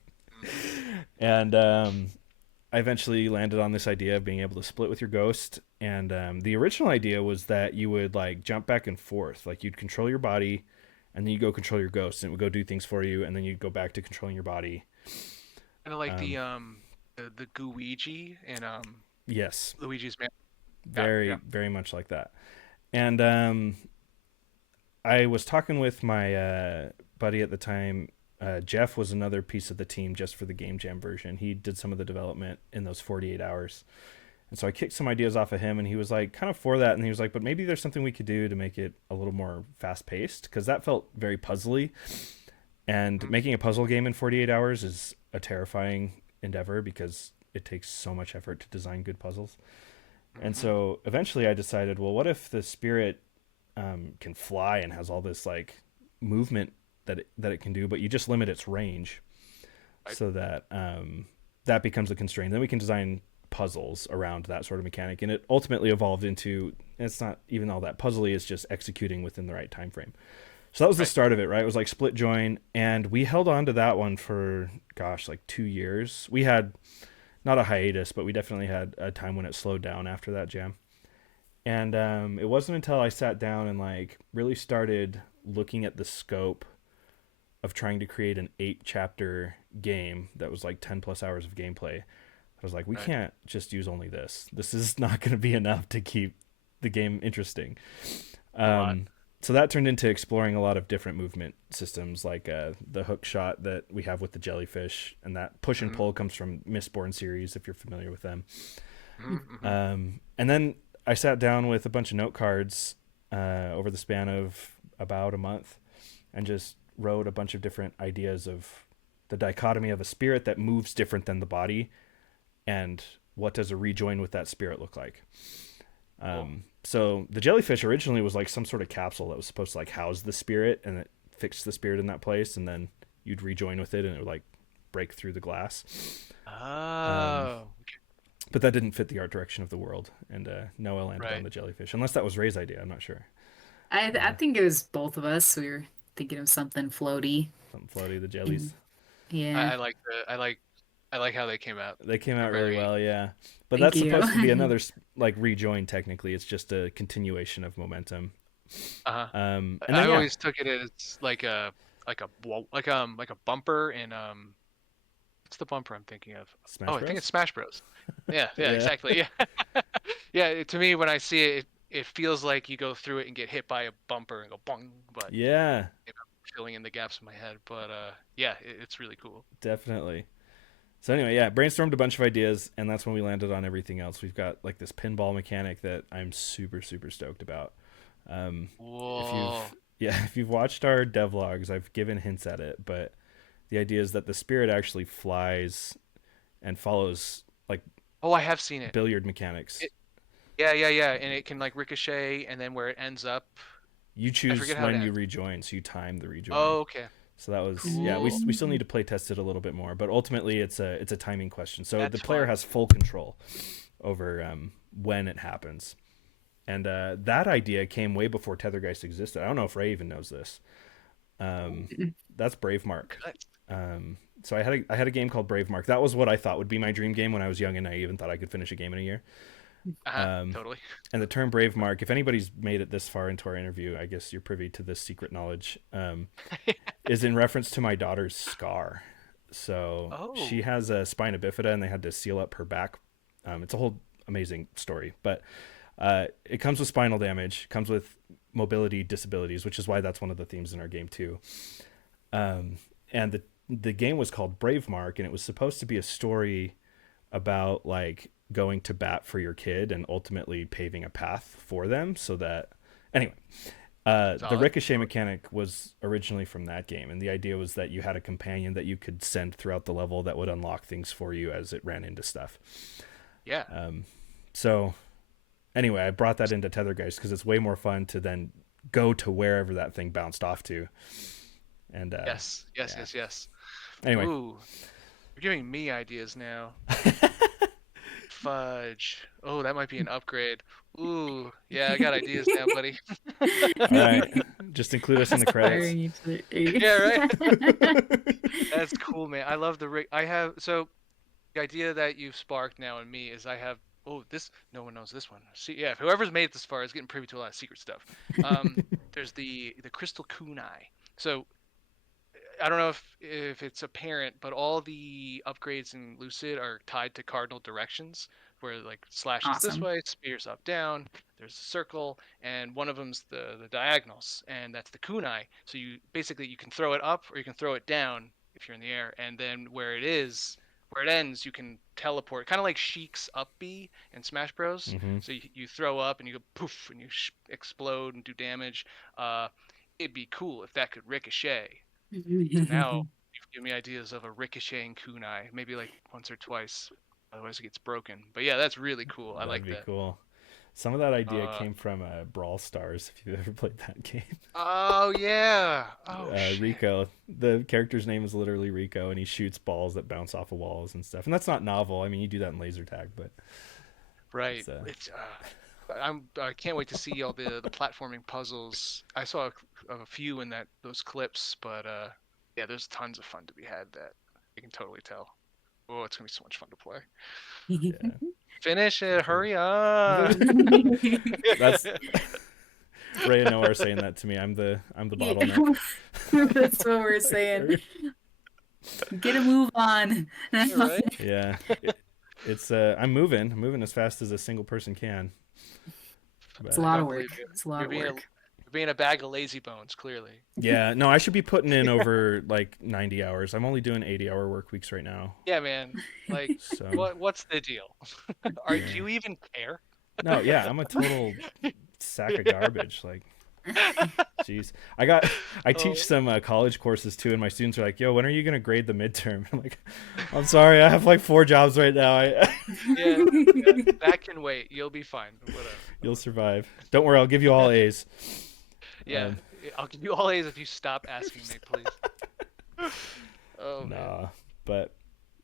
And I eventually landed on this idea of being able to split with your ghost. And the original idea was that you would like jump back and forth, like you'd control your body, and then you go control your ghost, and it would go do things for you, and then you'd go back to controlling your body. Kind of like Um, the Gooigi and yes, Luigi's Man. Yeah, very yeah. very much like that. And I was talking with my buddy at the time. Jeff was another piece of the team just for the Game Jam version. He did some of the development in those 48 hours. And so I kicked some ideas off of him, and he was like kind of for that. And he was like, but maybe there's something we could do to make it a little more fast paced, because that felt very puzzly. And Mhm, making a puzzle game in 48 hours is a terrifying endeavor because it takes so much effort to design good puzzles. And mhm. so eventually I decided, well, what if the spirit can fly and has all this like movement that it can do, but you just limit its range Right. so that that becomes a constraint. Then we can design puzzles around that sort of mechanic, and it ultimately evolved into it's not even all that puzzly. It's just executing within the right time frame. So that was the Right. start of it, right? It was like split join, and we held on to that one for gosh, like 2 years. We had not a hiatus, but we definitely had a time when it slowed down after that jam. And it wasn't until I sat down and like really started looking at the scope of trying to create an 8 chapter game that was like 10 plus hours of gameplay. I was like, we Right. can't just use only this. This is not going to be enough to keep the game interesting. A lot. Um, so that turned into exploring a lot of different movement systems, like the hook shot that we have with the jellyfish, and that push and Hmm. pull comes from Mistborn series, if you're familiar with them. Hmm. Hmm. And then I sat down with a bunch of note cards over the span of about a month and just wrote a bunch of different ideas of the dichotomy of a spirit that moves different than the body, and what does a rejoin with that spirit look like. Cool. So the jellyfish originally was like some sort of capsule that was supposed to like house the spirit, and it fixed the spirit in that place, and then you'd rejoin with it and it would like break through the glass. Um, Oh, okay. but that didn't fit the art direction of the world, and Noah landed on Right. the jellyfish, unless that was Ray's idea. I'm not sure. I Uh, think it was both of us. We were thinking of something floaty. Something floaty, the jellies. And yeah, I like I like how they came out. They came They're out really very well, yeah. But thank that's you. supposed to be another like rejoin. Technically, it's just a continuation of momentum. uh-huh. And then I yeah, always took it as like a bumper in what's the bumper I'm thinking of? Oh, Smash I think it's Bros. Smash Bros. Yeah, yeah, Yeah, exactly. Yeah. Yeah, to me when I see it, it feels like you go through it and get hit by a bumper and go bong, but yeah, maybe I'm filling in the gaps in my head. But yeah, it's really cool. definitely. So anyway, yeah, brainstormed a bunch of ideas, and that's when we landed on everything else. We've got like this pinball mechanic that I'm super super stoked about. If Whoa. you've yeah, if you've watched our devlogs, I've given hints at it, but the idea is that the spirit actually flies and follows like Oh, I have seen it. billiard mechanics. It yeah, yeah, yeah, and it can like ricochet and then where it ends up, You I choose forget how it when you ends. rejoin, so you time the rejoin. Oh, okay. So that was yeah. We, Cool. we still need to play test it a little bit more, but ultimately it's a timing question. So the That's player fun. has full control over when it happens, and that idea came way before Tethergeist existed. I don't know if Ray even knows this. Um, Ooh, that's Brave Mark. nuts. So I had a game called Brave Mark. That was what I thought would be my dream game when I was young and naive and thought I could finish a game in a year. Uh-huh, Um, totally. and the term Brave Mark, if anybody's made it this far into our interview, I guess you're privy to this secret knowledge. Is in reference to my daughter's scar. So she Oh, has a spina bifida, and they had to seal up her back. It's a whole amazing story, but it comes with spinal damage, comes with mobility disabilities, which is why that's one of the themes in our game too. And the game was called Brave Mark, and it was supposed to be a story about like going to bat for your kid and ultimately paving a path for them so that anyway, the solid. ricochet mechanic was originally from that game, and the idea was that you had a companion that you could send throughout the level that would unlock things for you as it ran into stuff. Yeah. So anyway, I brought that into Tethergeist because it's way more fun to then go to wherever that thing bounced off to. And Yes. Yes. yeah. Yes. Yes. Anyway, Ooh, you're giving me ideas now. Fudge. Oh, that might be an upgrade. Ooh, yeah, I got ideas now, buddy. all right. Just include us in the credits. Aspiring each other. Yeah, right. That's cool, man. I love the rig. I have so the idea that you've sparked now in me is I have. Oh, this no one knows this one. See, yeah, whoever's made it this far is getting privy to a lot of secret stuff. Um, there's the crystal kunai. So I don't know if it's apparent, but all the upgrades in Lucid are tied to cardinal directions, where like slash is this Awesome. way, spears up down. There's a circle, and one of them's the diagonals, and that's the kunai. So you basically you can throw it up or you can throw it down if you're in the air, and then where it ends, you can teleport, kind of like Sheik's up B in Smash Bros. Hmm. So you throw up and you go poof and you explode and do damage. Uh, it'd be cool if that could ricochet. So now you've given me ideas of a ricocheting kunai, maybe like once or twice. Otherwise, it gets broken. But yeah, that's really cool. I That'd like be that. cool. Some of that idea Uh, came from Brawl Stars. If you've ever played that game, oh yeah. Oh shit. Rico. The character's name is literally Rico, and he shoots balls that bounce off of walls and stuff. And that's not novel. I mean, you do that in laser tag, but Right. it's I can't wait to see all the platforming puzzles. I saw a few in those clips, but yeah, there's tons of fun to be had that I can totally tell. Oh, it's gonna be so much fun to play. yeah. Finish it, Cool. hurry up. That's Ray and Noah are saying that to me. I'm the bottleneck. Yeah. That's what we're saying. Get a move on. Right? Yeah. It's I'm moving as fast as a single person can. It's a But lot of Don't work. believe you. It's a lot You're of being a work. you're being a bag of lazy bones, clearly. yeah, no, I should be putting in over like 90 hours. I'm only doing 80-hour work weeks right now. Yeah, man. Like, So, what's the deal? Do yeah. you even care? No, yeah, I'm a total sack of garbage. Like, jeez. I Oh, teach some college courses too, and my students are like, "Yo, when are you gonna grade the midterm?" I'm like, "I'm sorry, I have like 4 jobs right now. yeah, that can wait. You'll be fine. Whatever. You'll survive. Don't worry, I'll give you all A's." Yeah, Um, I'll give you all A's if you stop asking me, please. Oh man. nah, but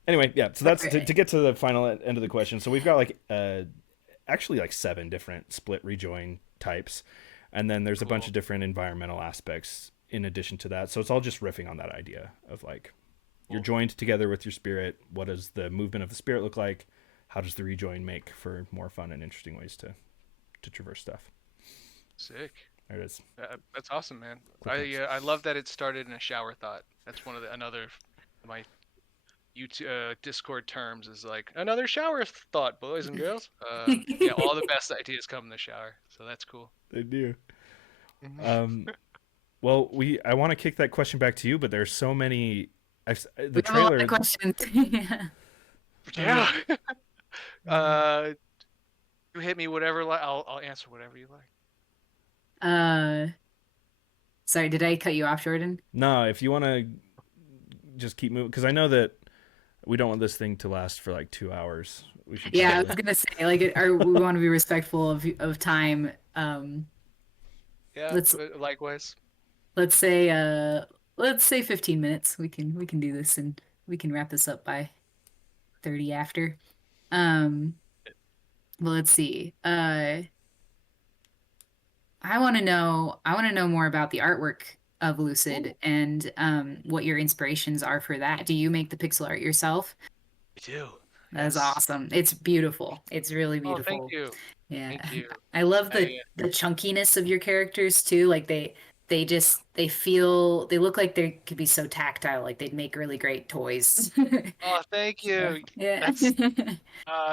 anyway, yeah. So that's to Okay. get to the final end of the question. So we've got like actually like 7 different split rejoin types, and then there's a bunch Cool. of different environmental aspects in addition to that. So it's all just riffing on that idea of like you're Cool. joined together with your spirit. What does the movement of the spirit look like? How does the rejoin make for more fun and interesting ways to traverse stuff? Sick. There it is. That's awesome, man. Cool tips. I love that it started in a shower thought. That's one of another of my YouTube Discord terms is like another shower thought, boys and girls. Yeah, all the best ideas come in the shower, so that's cool. They do. Mhm. Um, well, I want to kick that question back to you, but there's so many. The We have a lot of trailer. questions. Yeah. Yeah. Uh, you hit me whatever. I'll answer whatever you like. Uh, sorry, did I cut you off, Jordan? No, if you want to just keep moving, because I know that we don't want this thing to last for like 2 hours. We should Yeah, I probably. was gonna say like, we want to be respectful of time. Yeah, Let's likewise. let's say let's say 15 minutes. We can do this and we can wrap this up by 30 after. Um, well, let's see. I want to know more about the artwork of Lucid Ooh, and what your inspirations are for that. Do you make the pixel art yourself? I do. That is Yes. awesome. It's beautiful. It's really Oh, thank beautiful. you. Yeah. Thank you. I love the I the chunkiness of your characters too. Like they look like they could be so tactile. Like they'd make really great toys. Oh, thank So, you. yeah.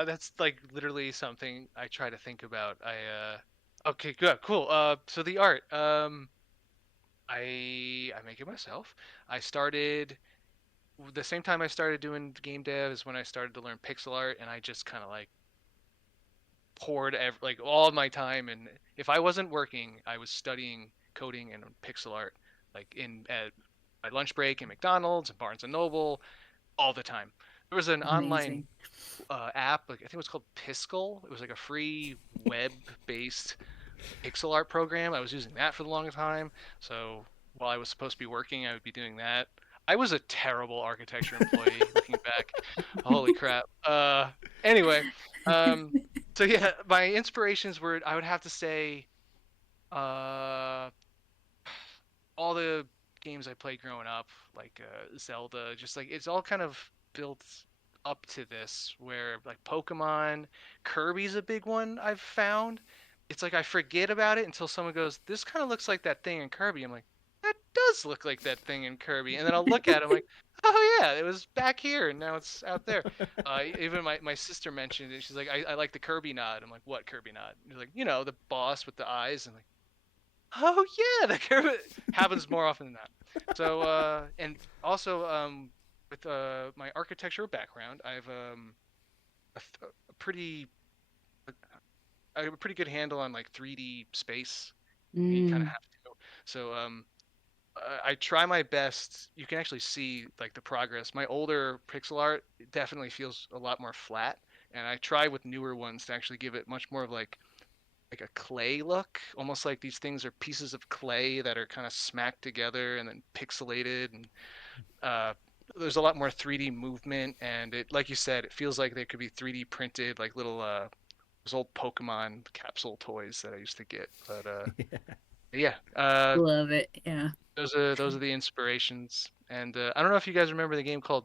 That's like literally something I try to think about. Okay, good, cool. So the art, I make it myself. I started the same time I started doing game dev is when I started to learn pixel art, and I just kind of like poured like all of my time. And if I wasn't working, I was studying coding and pixel art, like in at my lunch break in McDonald's and Barnes and Noble all the time. There was an online Amazing. app, like I think it was called Piskel. It was like a free web-based pixel art program. I was using that for the longest time. So while I was supposed to be working, I would be doing that. I was a terrible architecture employee looking back. Holy crap. Anyway, um, so yeah, my inspirations were I would have to say, uh, all the games I played growing up, like Zelda, just like it's all kind of built up to this, where like Pokemon, Kirby's a big one I've found. It's like I forget about it until someone goes, "This kind of looks like that thing in Kirby." I'm like, "That does look like that thing in Kirby," and then I'll look at it, I'm like, "Oh yeah, it was back here and now it's out there." Even my sister mentioned it. She's like, "I like the Kirby nod." I'm like, "What Kirby nod?" She's like, "The boss with the eyes." And like, oh yeah, that happens more often than not. So and also with my architecture background, I have a pretty I have a pretty good handle on like 3D space. You kind of Mm, have to. So I try my best. You can actually see like the progress. My older pixel art definitely feels a lot more flat, and I try with newer ones to actually give it much more of like a clay look, almost like these things are pieces of clay that are kind of smacked together and then pixelated. And uh, there's a lot more 3D movement, and it, like you said, it feels like they could be 3D printed, like little those old Pokemon capsule toys that I used to get. But yeah, love it. Yeah. those are the inspirations. And I don't know if you guys remember the game called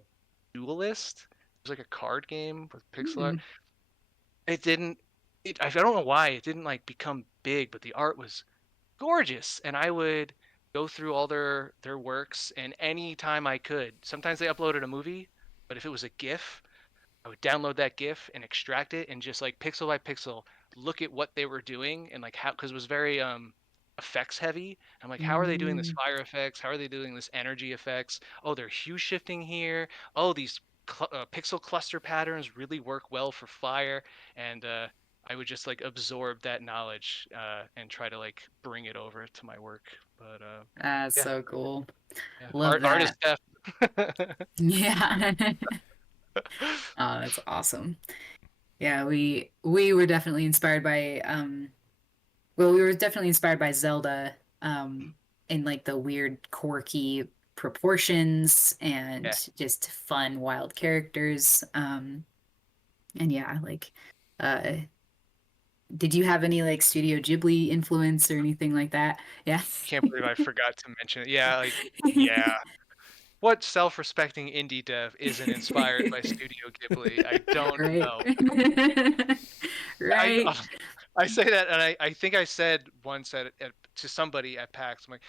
Duelist. It was like a card game with pixel art. Mm. It didn't. I don't know why it didn't like become big, but the art was gorgeous, and I would go through all their works, and any time I could. Sometimes they uploaded a movie, but if it was a GIF, I would download that GIF and extract it and just like pixel by pixel look at what they were doing and like how, because it was very effects heavy. I'm like, how are they doing this Mm. fire effects? How are they doing this energy effects? Oh, they're hue shifting here. Oh, these pixel cluster patterns really work well for fire. And I would just like absorb that knowledge and try to like bring it over to my work. But That's yeah, so cool. yeah, Love art is that. death. Yeah. Oh, that's awesome. Yeah, we were definitely inspired by well, we were definitely inspired by Zelda in like the weird quirky proportions and Yeah, just fun wild characters. And yeah, like uh did you have any like Studio Ghibli influence or anything like that? Yeah. can't believe I forgot to mention it. Yeah, like yeah. What self-respecting indie dev isn't inspired by Studio Ghibli? I don't Right. know. I Right. I say that, and I think I said once to somebody at PAX, I'm like,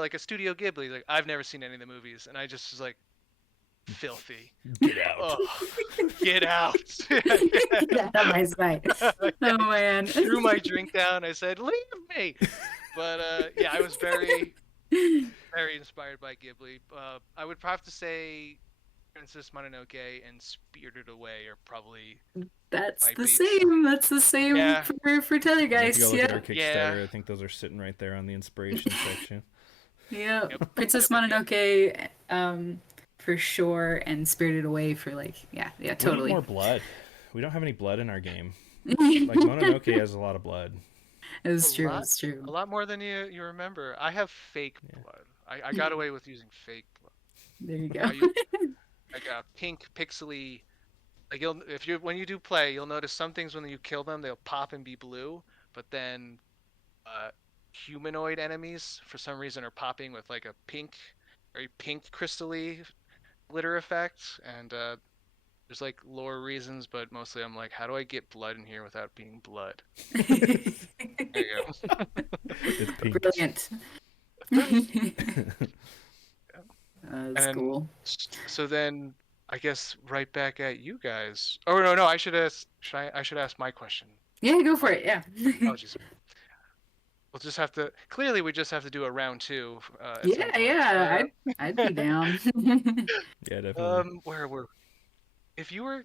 like a Studio Ghibli, like I've never seen any of the movies, and I just was like, filthy. Get out. Oh, get out. Get out of my sight. Oh I man. threw my drink down. I said, leave me. But yeah, I was very, very inspired by Ghibli. I would have to say Princess Mononoke and Spirited Away are probably That's my the beats. same. That's the same Yeah, for You have to go Tethergeist. look at our Yeah. yeah, Kickstarter. I think those are sitting right there on the inspiration section. Yeah. yep, Princess yep, yep, yep. Mononoke, for sure, and Spirited Away for like, yeah, yeah, We need more totally. blood. We don't have any blood in our game. Like It's Mononoke has a lot of blood. true. A It's a true. lot more than you remember. I have fake Yeah. blood. I got away with using fake blood. There you I go. use like a pink pixely. Like if you when you do play, you'll notice some things when you kill them, they'll pop and be blue, but then uh, humanoid enemies for some reason are popping with like a pink, very pink crystally glitter effect, and there's like lore reasons, but mostly I'm like, how do I get blood in here without being blood? There you It's pink. Brilliant. go. That's And cool. so then I guess right back at you guys. Oh no, I should ask. I should ask my question. Yeah, go for My it. Yeah. apologies. We'll just have to. Clearly, we just have to do a round two at some Yeah, point. yeah. I'd be down. Yeah, definitely. Where were? If you were.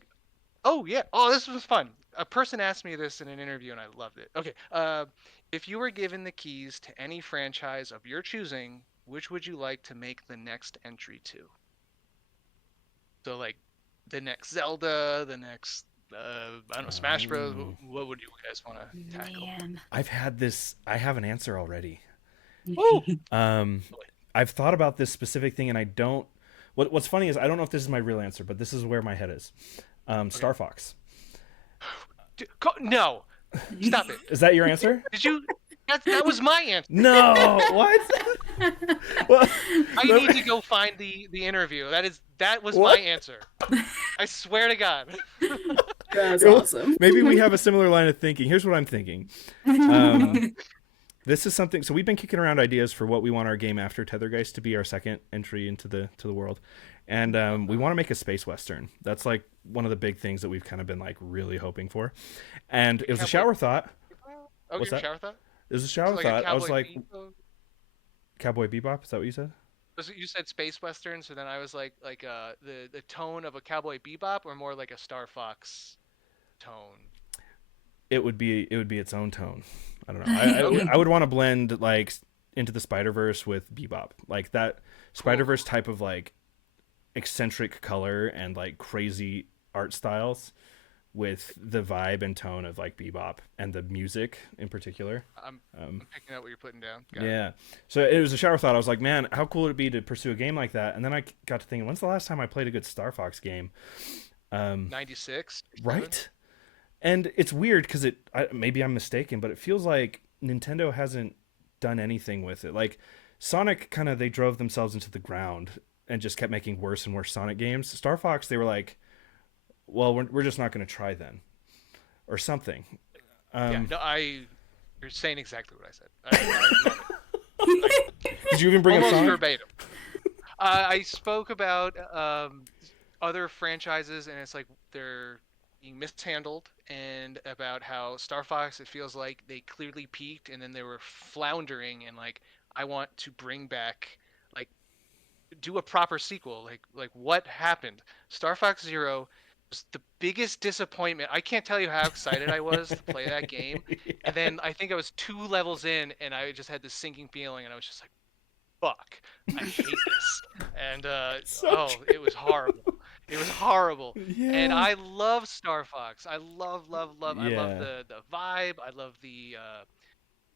Oh yeah. Oh, this was fun. A person asked me this in an interview, and I loved it. Okay. If you were given the keys to any franchise of your choosing, which would you like to make the next entry to? So like, the next Zelda, the next. I don't know, Smash Bros. Oh. What would you guys want to tackle? Man. I've had this. I have an answer already. Woo! Um, I've thought about this specific thing, and I don't. What's funny is I don't know if this is my real answer, but this is where my head is. Okay. Star Fox. No, stop it. Is that your answer? Did you? That was my answer. No, what? What? I need to go find the interview. That was my What? answer. I swear to God. That's awesome. Maybe we have a similar line of thinking. Here's what I'm thinking. Um, this is something. So we've been kicking around ideas for what we want our game after Tethergeist to be our second entry into the world, and we want to make a space western. That's like one of the big things that we've kind of been like really hoping for. And it was a shower thought. Oh, What's your that? shower thought? It was a So shower like a thought. I was Cowboy like, Bebop? Cowboy Bebop. Is that what you said? You said space western, so then I was like the tone of a Cowboy Bebop, or more like a Star Fox tone. It would be its own tone. I don't know. I would want to blend like into the Spider-Verse with Bebop, like that Spider-Verse type of like eccentric color and like crazy art styles with the vibe and tone of like Bebop and the music in particular. I'm picking out what you're putting down. Got it. Yeah. So it was a shower thought. I was like, man, how cool would it be to pursue a game like that? And then I got to thinking, when's the last time I played a good Star Fox game? 96. Right? And it's weird because maybe I'm mistaken, but it feels like Nintendo hasn't done anything with it. Like Sonic, kind of they drove themselves into the ground and just kept making worse and worse Sonic games. Star Fox, they were like, well, we're just not going to try then, or something. Yeah. No, you're saying exactly what I said. I love it. Did you even bring up Almost Sonic? verbatim. I spoke about other franchises, and it's like they're being mishandled, and about how Star Fox, it feels like they clearly peaked and then they were floundering, and like I want to bring back, like, do a proper sequel. Like what happened? Star Fox Zero was the biggest disappointment. I can't tell you how excited I was to play that game, and then I think I was 2 levels in, and I just had this sinking feeling, and I was just like, fuck, I hate this. And it was horrible. It was horrible. Yeah. And I love Star Fox. I love, love, love. I love Yeah. the vibe.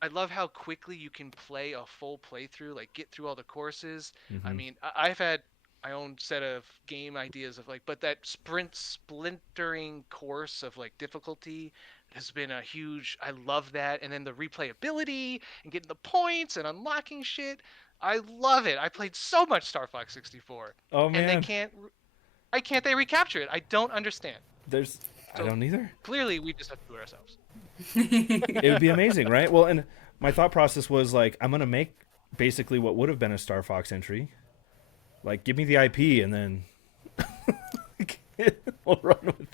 I love how quickly you can play a full playthrough, like get through all the courses. I Mhm. mean, I've had my own set of game ideas of like, but that splintering course of like difficulty has been a huge. I love that, and then the replayability and getting the points and unlocking shit. I love it. I played so much Star Fox 64, Oh and they man, can't. Why can't they recapture it? I don't understand. I So don't either. clearly, we just have to do it ourselves. It would be amazing, right? Well, and my thought process was like, I'm gonna make basically what would have been a Star Fox entry. Like, give me the IP, and then we'll run with it.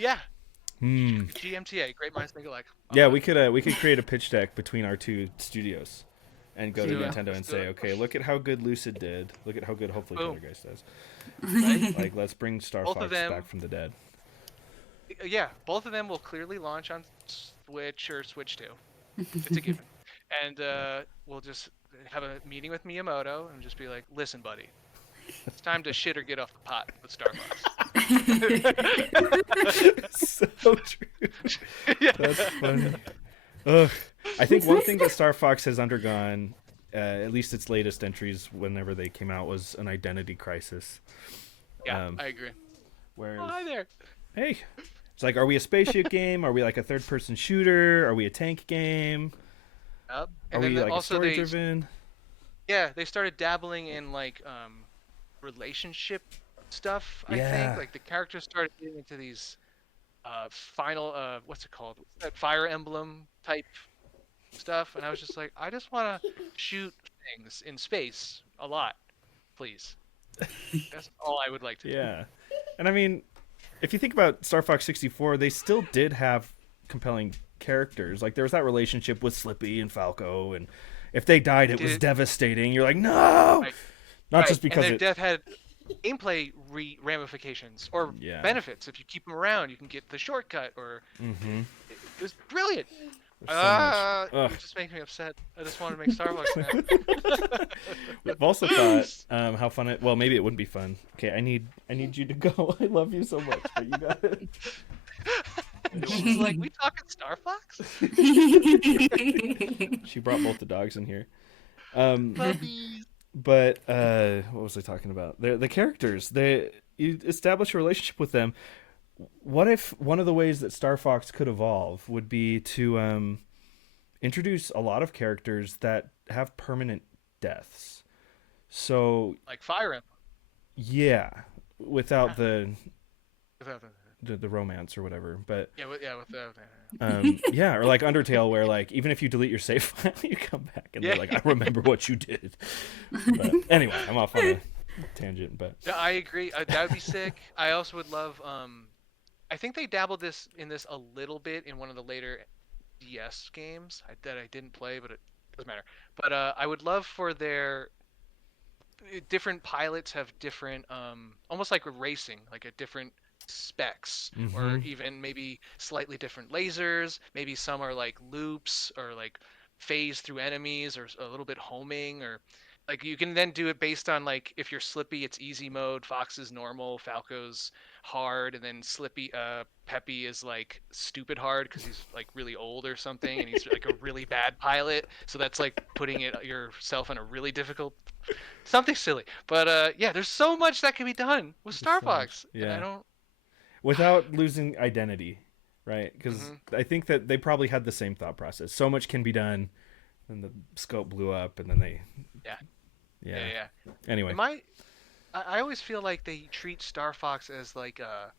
Yeah. Hmm. GMTA, Great Minds Think Alike. Yeah, we could create a pitch deck between our two studios, and go to do it. Nintendo and Let's do say, it. okay, look at how good Lucid did. Look at how good hopefully Boom. Tethergeist does. Right? Like, let's bring Star Both of Fox them- back from the dead. Yeah, both of them will clearly launch on Switch or Switch 2. It's a given. And we'll just have a meeting with Miyamoto and just be like, listen, buddy, it's time to shit or get off the pot with Star Fox. So true. Yeah. That's funny. Ugh. I think one thing that Star Fox has undergone, at least its latest entries, whenever they came out, was an identity crisis. Yeah, I agree. Whereas, Oh, hi there. hey, it's like, are we a spaceship game? Are we like a third-person shooter? Are we a tank game? Yep. Are And we then like also they story-driven? they started dabbling in like relationship stuff, I Yeah. think. Like the characters started getting into these final what's it called? What's that Fire Emblem type stuff, and I was just like, I just want to shoot things in space a lot, please. That's all I would like to do. Yeah. And I mean, if you think about Star Fox 64, they still did have compelling characters. Like, there was that relationship with Slippy and Falco, and if they died, it was Did- devastating. You're like, no! Right. Not Right, just because and their it... death had gameplay ramifications or Yeah. benefits. If you keep them around, you can get the shortcut, or Mm-hmm. it was brilliant. There's so much. Ugh. It just makes me upset. I just want to make Starbucks now. We've also thought how fun it... Well, maybe it wouldn't be fun. Okay, I need you to go. I love you so much, but you got it. She's like, we talking Star Fox? She brought both the dogs in here. Um, Puppies. but what was I talking about? The characters. You establish a relationship with them. What if one of the ways that Star Fox could evolve would be to introduce a lot of characters that have permanent deaths. So Like Fire Emblem. yeah, without Yeah. the romance or whatever. But With the yeah, or like Undertale, where like even if you delete your save file, you come back and they're yeah. like, I remember what you did. But anyway, I'm off on a tangent. But Yeah, I agree. That would be sick. I also would love. I think they dabbled in this a little bit in one of the later DS games that I didn't play, but it doesn't matter. But I would love for their different pilots have different, almost like racing, like a different specs, or mm-hmm. even maybe slightly different lasers. Maybe some are like loops or like phase through enemies, or a little bit homing, or like you can then do it based on like if you're Slippy, it's easy mode, Fox is normal, Falco's hard, and then Peppy is like stupid hard because he's like really old or something, and he's like a really bad pilot. So that's like putting it yourself in a really difficult something silly. But yeah, there's so much that can be done with Just Star so much, Fox, and I yeah, don't. without losing identity, right? Because Hmm. I think that they probably had the same thought process. So much can be done, and the scope blew up, and then they, Yeah, yeah. yeah. Anyway, Am I always feel like they treat Star Fox as like a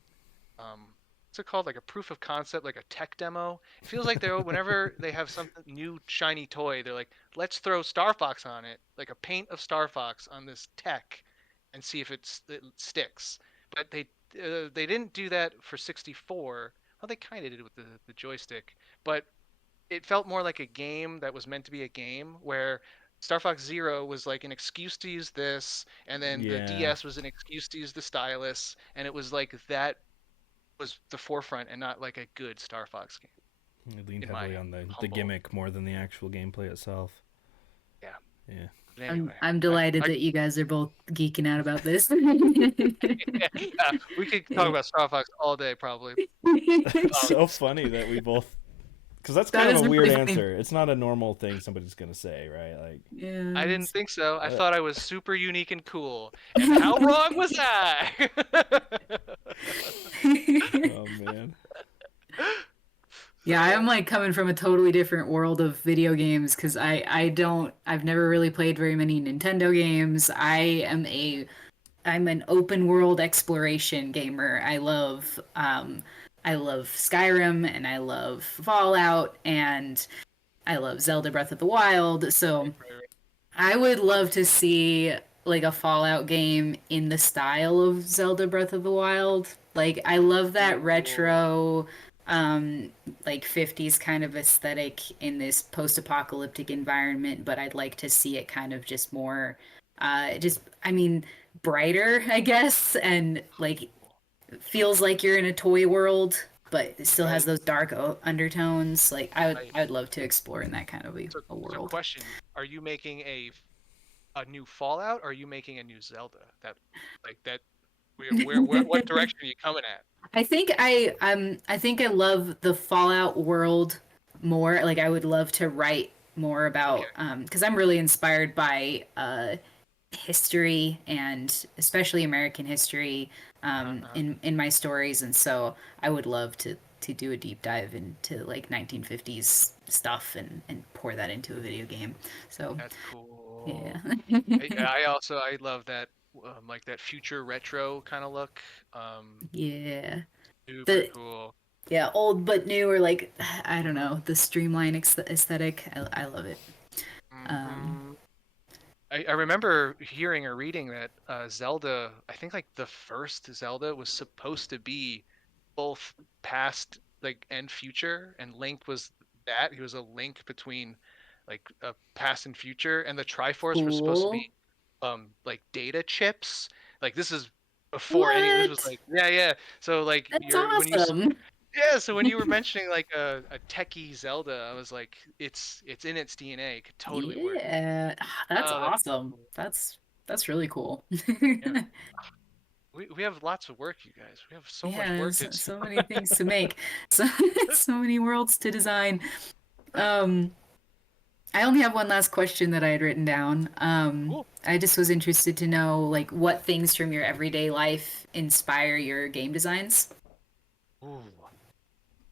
what's it called? Like a proof of concept, like a tech demo. It feels like they're whenever they have something new shiny toy, they're like, let's throw Star Fox on it, like a paint of Star Fox on this tech, and see if it sticks. But they didn't do that for 64. Well, they kind of did with the joystick, but it felt more like a game that was meant to be a game where Star Fox Zero was like an excuse to use this, and then the yeah, DS was an excuse to use the stylus, and it was like that was the forefront and not like a good Star Fox game, it leaned in my heavily on the humble. gimmick more than the actual gameplay itself. Yeah. Yeah. But I'm anyway, I'm I, delighted I that you guys are both geeking out about this. we could talk about Star Fox all day probably. It's Um, so funny that we both, because that's That kind of is a a weird really funny. answer. It's not a normal thing somebody's gonna say, right? Like, I didn't Yes. think so. I uh, thought I was super unique and cool. And how wrong was I? oh man. Yeah, I'm like coming from a totally different world of video games because I've never really played very many Nintendo games. I'm an open world exploration gamer. I love Skyrim and I love Fallout and I love Zelda Breath of the Wild. So Right. I would love to see like a Fallout game in the style of Zelda Breath of the Wild. Like I love that Cool. retro like 50s kind of aesthetic in this post-apocalyptic environment, but I'd like to see it kind of just more just I mean brighter, I guess, and like feels like you're in a toy world, but it still has Right. those dark undertones. Like Right. I would love to explore in that kind of a So world. question, are you making a new Fallout, or are you making a new Zelda? That like that where what direction are you coming at? I think I love the Fallout world more. Like I would love to write more Okay. about because I'm really inspired by history and especially American history Uh-huh, uh-huh. in my stories, and so I would love to do a deep dive into like 1950s stuff and pour that into a video game. So That's cool. yeah. I love that, like that future retro kind of look. Yeah. Super The cool. yeah, old but new or like I don't know, the streamline aesthetic. I love it. Um Hmm. I remember hearing or reading that Zelda, I think like the first Zelda was supposed to be both past like and future, and Link was that. He was a link between like past and future, and the Triforce was supposed to be cool. like data chips. Like this is before any this was What? like yeah. So like That's you're when you awesome. yeah, so when you were mentioning like a techie Zelda, I was like, it's in its DNA. It could totally work. Yeah. That's Oh, that's so awesome. cool. That's really cool. Yeah, we have lots of work, you guys. We have so much Yeah, work to so, do. so many things to make. So so many worlds to design. Um I only have one last question that I had written down. Cool. I just was interested to know like what things from your everyday life inspire your game designs. Ooh,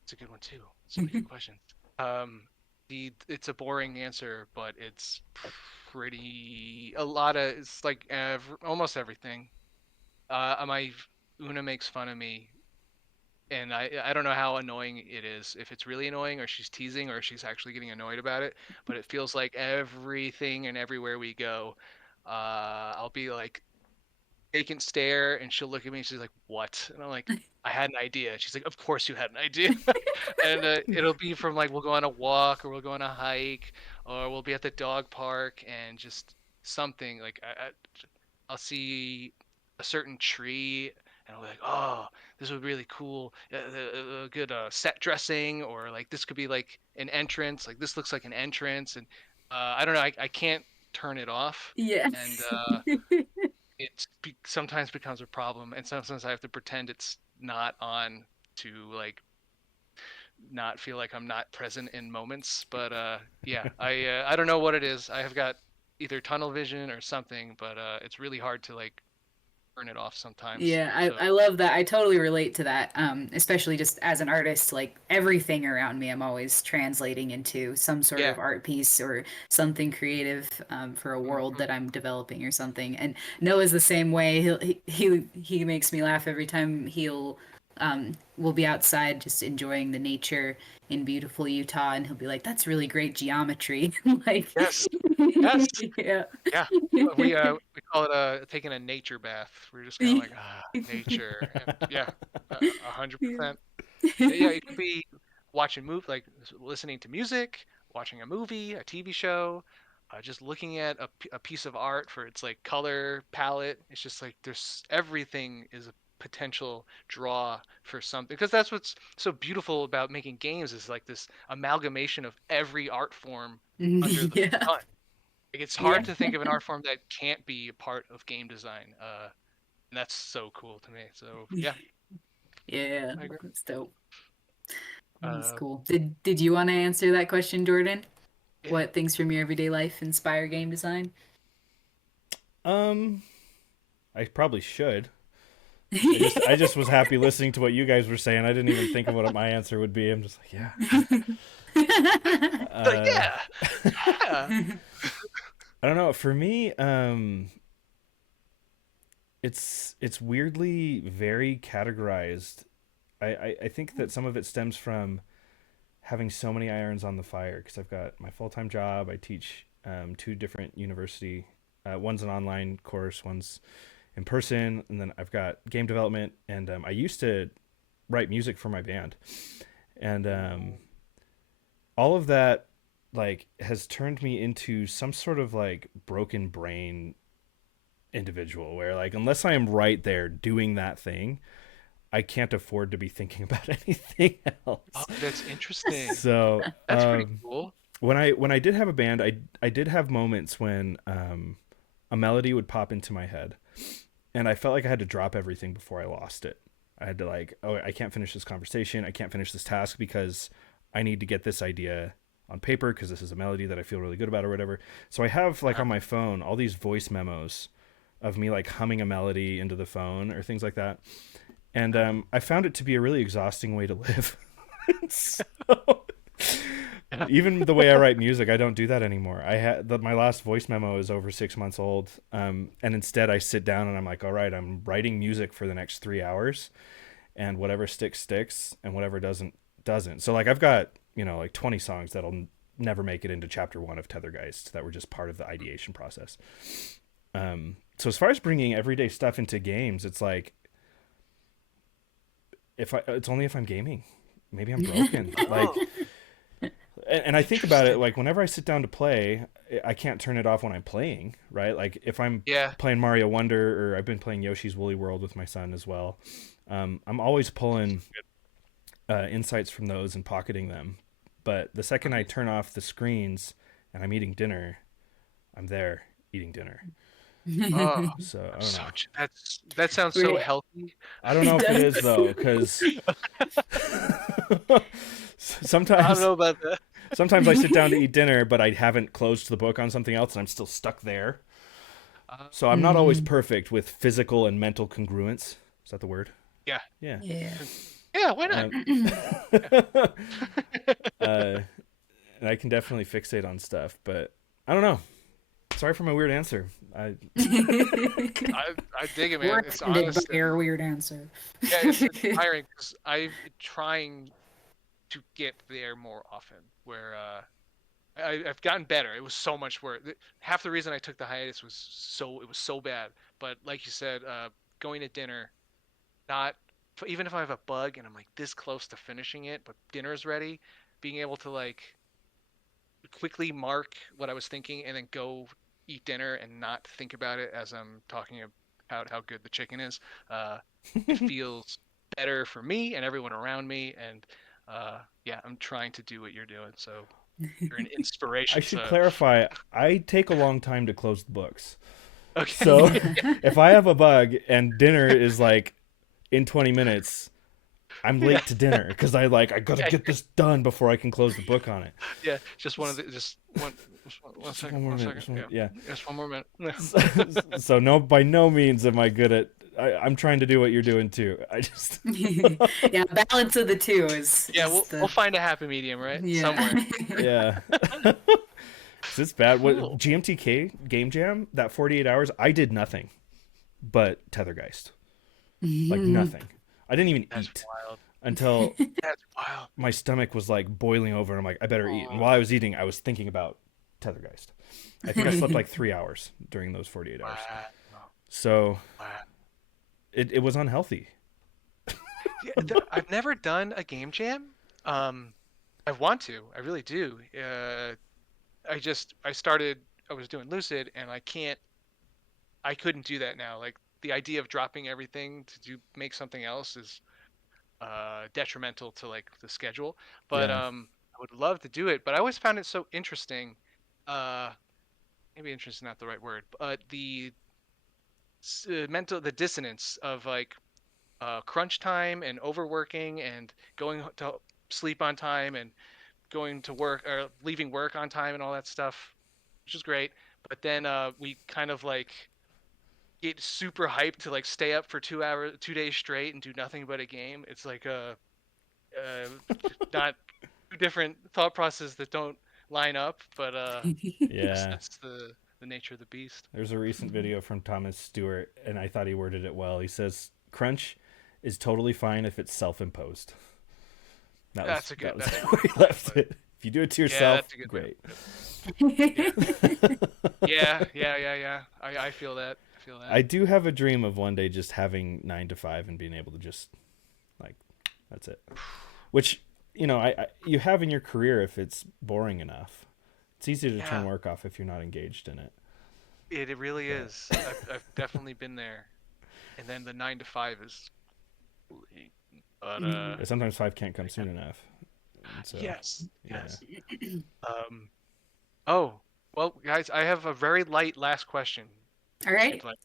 it's a good one too. So many good questions. Um, it's a boring answer, but it's a lot of it's like almost everything. My Una makes fun of me, and I don't know how annoying it is. If it's really annoying, or she's teasing, or she's actually getting annoyed about it. But it feels like everything and everywhere we go, I'll be like vacant stare, and she'll look at me and she's like, "What?" And I'm like, "I had an idea." She's like, "Of course you had an idea." And it'll be from like we'll go on a walk, or we'll go on a hike, or we'll be at the dog park, and just something like I'll see a certain tree, and I'll be like, "Oh, this would be really cool. Good set dressing, or like this could be like an entrance. Like this looks like an entrance." And I don't know. I can't turn it off, Yeah. and sometimes becomes a problem, and sometimes I have to pretend it's not on to like not feel like I'm not present in moments. But yeah, I don't know what it is. I have got either tunnel vision or something, but it's really hard to like turn it off sometimes. Yeah, So I love that. I totally relate to that. Especially just as an artist, like everything around me, I'm always translating into some sort yeah. of art piece or something creative for a world Hmm. that I'm developing or something. And Noah's the same way. He makes me laugh every time we'll be outside just enjoying the nature in beautiful Utah, and he'll be like, "That's really great geometry." Like, Yes. Yes. yeah. Yeah. We call it taking a nature bath. We're just kind of like nature, and yeah, 100%. Yeah, it could be watching move like listening to music, watching a movie, a TV show, just looking at a piece of art for its like color palette. It's just like there's everything is a potential draw for something, because that's what's so beautiful about making games is like this amalgamation of every art form under the Yeah. sun. Like, it's Yeah. hard to think of an art form that can't be a part of game design. And that's so cool to me. So yeah, Yeah, I agree. that's dope. That's Uh, cool. Did you want to answer that question, Jordan? yeah. What things from your everyday life inspire game design? Um, I probably should. I just was happy listening to what you guys were saying. I didn't even think of what my answer would be. I'm just like, yeah. Like, Uh, yeah, yeah. I don't know. For me, it's weirdly very categorized. I think that some of it stems from having so many irons on the fire because I've got my full time job. I teach two different university. One's an online course, one's in person, and then I've got game development. And I used to write music for my band, and all of that like has turned me into some sort of like broken brain individual where like unless I am right there doing that thing, I can't afford to be thinking about anything Oh, else. that's interesting. So That's pretty cool. when I did have a band, I did have moments when a melody would pop into my head, and I felt like I had to drop everything before I lost it. I had to like, oh, I can't finish this conversation. I can't finish this task because I need to get this idea on paper because this is a melody that I feel really good about or whatever. So I have like Uh-huh. on my phone all these voice memos of me like humming a melody into the phone or things like that. And I found it to be a really exhausting way to live. So even the way I write music, I don't do that anymore. I had my last voice memo is over 6 months old, and instead I sit down and I'm like, all right, I'm writing music for the next 3 hours, and whatever sticks sticks, and whatever doesn't. So like I've got like 20 songs that'll never make it into chapter one of Tethergeist that were just part of the ideation process. So as far as bringing everyday stuff into games, it's like it's only if I'm gaming. Maybe I'm broken. Like, Oh, and I think about it interesting. like whenever I sit down to play, I can't turn it off when I'm playing, right? Like if I'm Yeah. playing Mario Wonder or I've been playing Yoshi's Woolly World with my son as well. I'm always pulling insights from those and pocketing them. But the second I turn off the screens and I'm eating dinner, I'm there eating dinner. Oh, So I I'm don't know. that sounds so Right. healthy. I don't know It if it does. is though, because I don't sometimes know about that. sometimes I sit down to eat dinner, but I haven't closed the book on something else, and I'm still stuck there. So I'm not always Mhm. perfect with physical and mental congruence. Is that the word? Yeah. Yeah. Yeah. Yeah. Why not? Um, Yeah. uh, and I can definitely fixate on stuff, but I don't know. Sorry for my weird answer. I I dig it, We're man. It's offended by honest. your weird answer. Yeah, it's inspiring because I've been trying to get there more often. Where I've gotten better. It was so much work. Half the reason I took the hiatus was it was so bad. But like you said, going to dinner, not even if I have a bug and I'm like this close to finishing it, but dinner's ready, being able to like quickly mark what I was thinking and then go eat dinner and not think about it as I'm talking about how good the chicken is. It feels better for me and everyone around me. And yeah, I'm trying to do what you're doing. So you're an I inspiration. should So clarify. I take a long time to close the books. So okay, if I have a bug and dinner is like in 20 minutes, I'm yeah, late to dinner because I gotta yeah, get this done before I can close the book on it. yeah. Just one of the one Just second, one more one minute. second. Just Yeah, yeah. just one more minute. Yeah. So no, by no means am I good at. I'm trying to do what you're doing too. I just Yeah, balance of the two Yeah, is we'll the find a happy medium, right? yeah. Somewhere. yeah. 'Cause it's bad. What Cool. GMTK Game Jam that 48 hours? I did nothing but Tethergeist. Like nothing. I didn't even That's eat wild. until That's wild. my stomach was like boiling over, and I'm like, I better eat. And Oh, while I was eating, I was thinking about Tethergeist. I think I slept like 3 hours during those 48 hours. wow. So Wow. it was unhealthy. Yeah, I've never done a game jam. I want to. I really do. I was doing Lucid, and I couldn't do that now. Like the idea of dropping everything to make something else is detrimental to like the schedule. But Yeah. I would love to do it. But I always found it so interesting. Uh, maybe interesting not the right word, but the dissonance of like crunch time and overworking and going to sleep on time and going to work or leaving work on time and all that stuff, which is great. But then we kind of like get super hyped to like stay up for 2 hours, 2 days straight and do nothing but a game. It's like uh not two different thought processes that don't line up, but Yeah. that's the nature of the beast. There's a recent video from Thomas Stewart, and I thought he worded it well. He says, "Crunch is totally fine if it's self-imposed." That's a good. That was That's a how he good left way. it. If you do it to Yeah, yourself, that's a good way. great. Yeah. I feel that. I feel that. I do have a dream of one day just having 9 to 5 and being able to just like that's it. Which you have in your career if it's boring enough. It's easy to turn Yeah, work off if you're not engaged in it. it really But is. I've definitely been there. And then the 9 to 5 is, but sometimes 5 can't come soon enough. And so yes, yeah. yes. Um. Oh, well, guys, I have a very light last question. All If right. you'd like,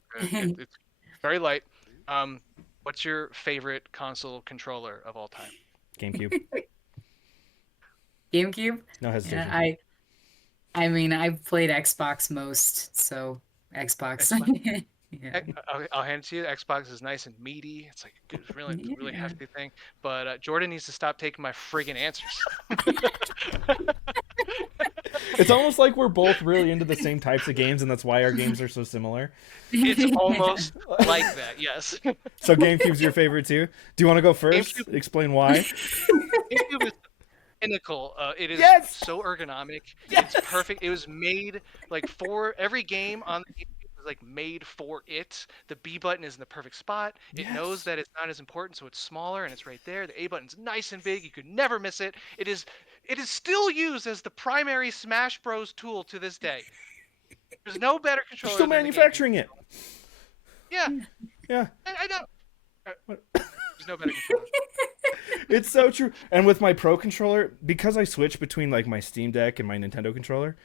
it's very light. Um, what's your favorite console controller of all time? GameCube, GameCube? no Yeah, hesitation. I mean, I've played Xbox most, so Xbox. Xbox. Yeah. I'll hand it to you. Xbox is nice and meaty. It's like a good, really Yeah. hefty thing. But Jordan needs to stop taking my friggin' answers. It's almost like we're both really into the same types of games, and that's why our games are so similar. It's almost like that. Yes. So GameCube's your favorite too. Do you want to go first? GameCube. Explain why. GameCube is pinnacle. It is Yes. so ergonomic. It's Yes. perfect. It was made like for every game on the GameCube was like made for it. The B button is in the perfect spot. It knows Yes. that it's not as important, so it's smaller and it's right there. The A button's nice and big. You could never miss it. It is still used as the primary Smash Bros. Tool to this day. There's no better They're controller still than the GameCube. manufacturing it. Yeah, Yeah. I know. There's no better controller. It's so true. And with my Pro controller, because I switch between like my Steam Deck and my Nintendo controller,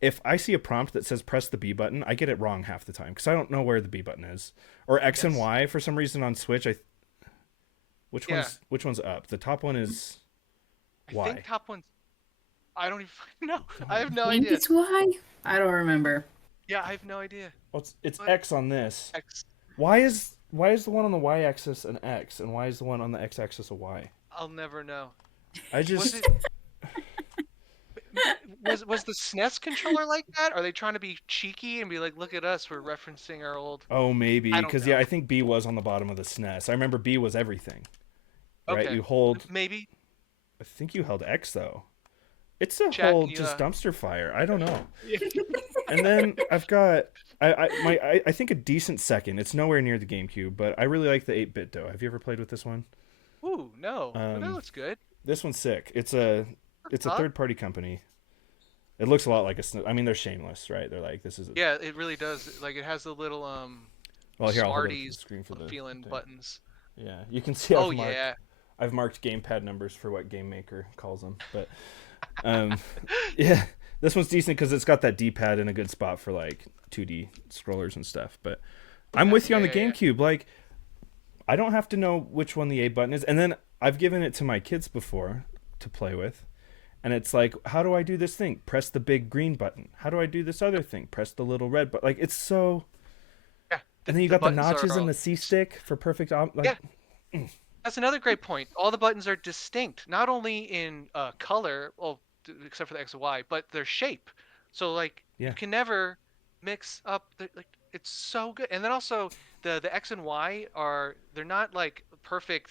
if I see a prompt that says press the B button, I get it wrong half the time because I don't know where the B button is. Or X and Yes. Y for some reason on Switch. Yeah. Which one's up? The top one is I Y. think top one's. I don't even know. I have no I think idea. it's why. I don't remember. Yeah, I have no idea. Well, it's What? X on this. X. Why is the one on the Y axis an X and why is the one on the X axis a Y? I'll never know. I Was just it Was the SNES controller like that? Are they trying to be cheeky and be like, look at us, we're referencing our old? Oh, maybe I don't because know. yeah, I think B was on the bottom of the SNES. I remember B was everything, right? Okay, You hold. maybe. I think you held X though. It's a Chat, whole can you? just dumpster fire. I don't know. Yeah. And then I've got I think a decent second. It's nowhere near the GameCube, but I really like the 8-bit dough. Have you ever played with this one? Ooh, no, but that Um, looks good. this one's sick. It's a Huh? third party company. It looks a lot like I mean, they're shameless, right? They're like, this is a. Yeah, it really does. Like it has the little Well, here I'll hold up the Smarties screen for the feeling thing. buttons. Yeah, you can see Oh yeah. I've marked gamepad numbers for what Game Maker calls them, but um, yeah, this one's decent because it's got that D-pad in a good spot for like 2D scrollers and stuff. But I'm Yeah, with you yeah, on the yeah, yeah. GameCube. Like, I don't have to know which one the A button is, and then I've given it to my kids before to play with, and it's like, how do I do this thing? Press the big green button. How do I do this other thing? Press the little red button. Like, it's so. Yeah, And then you the got the buttons are notches in all... the C stick for perfect Yeah, like. that's another great point. All the buttons are distinct, not only in color, well, except for the X and Y, but their shape. So like you Yeah. can never mix up the, like it's so good. And then also the X and Y they're not like perfect,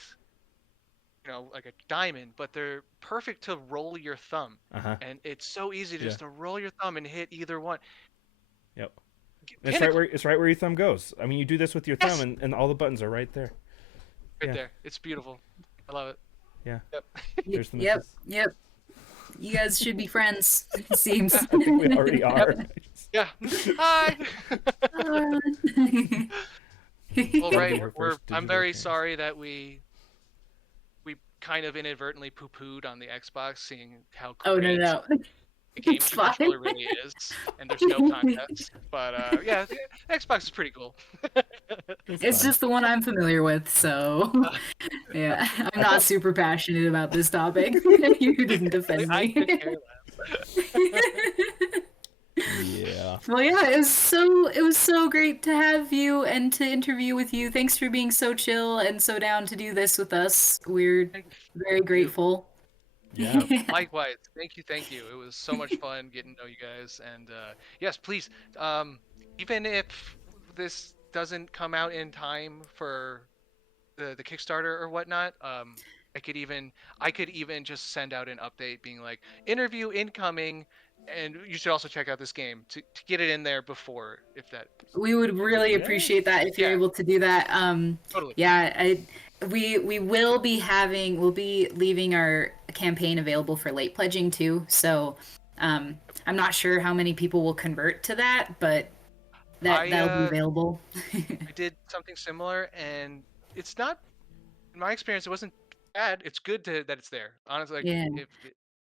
like a diamond, but they're perfect to roll your thumb. Uh huh. And it's so easy Yeah. just to roll your thumb and hit either one. Yep. Pinnacle It's right where your thumb goes. I mean, you do this with your thumb, yes, and all the buttons are right there. right Yeah. there. It's beautiful. I love it. Yeah. Yep. There's the Yep, missus. yep. You guys should be friends, it seems. I think we already are. Yeah. Hi. Well, That'll be Ray, her we're first I'm digital very appearance. sorry that we kind of inadvertently poo-pooed on the Xbox, seeing how Oh, no, great no. the It's GameCube fine. controller really is, and there's no contest. But yeah, the Xbox is pretty cool. It's fine. just the one I'm familiar with, so yeah, I'm not super passionate about this topic. You didn't defend I me. could care less. Yeah. Well, yeah, it was so great to have you and to interview with you. Thanks for being so chill and so down to do this with us. We're very Thank you. grateful. Yeah. Likewise, thank you. It was so much fun getting to know you guys, and yes, please, even if this doesn't come out in time for the Kickstarter or whatnot, I could even just send out an update being like interview incoming, and you should also check out this game to get it in there before if that. We would really Yeah. appreciate that if you're Yeah, able to do that. totally. Yeah, we will be we'll be leaving our campaign available for late pledging too. So, I'm not sure how many people will convert to that, but that'll be I available. I did something similar, and it's not, in my experience, it wasn't bad. It's good that it's there. Honestly, like Yeah, if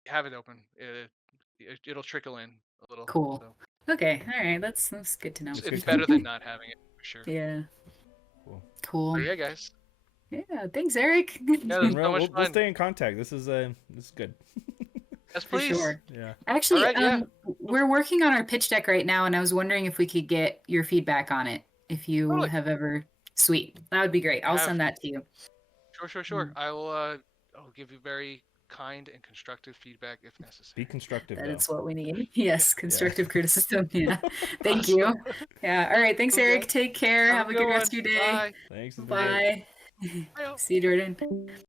have it open, it'll trickle in a little. cool. So Okay, all right, that's good to know. That's it's good to better know. than not having it for sure. Yeah, Cool. cool. But yeah, guys. Yeah, thanks, Eric. Yeah, And there's so much we'll fun. stay in contact. This is good. Yes, For please. sure. Yeah. Actually, All right, yeah. we're working on our pitch deck right now, and I was wondering if we could get your feedback on it. If you Totally. have ever, sweet, that would be great. I'll Have. send that to you. Sure. I will. I'll give you very kind and constructive feedback if Be necessary. constructive That though. is what we need. Yes, Yeah. constructive criticism. Yeah. Thank Awesome. you. Yeah. All right. Thanks, Okay. Eric. Take care. Have Have a good rest of your day. Bye. Thanks. It's been great. Bye. Bye. See you, Jordan.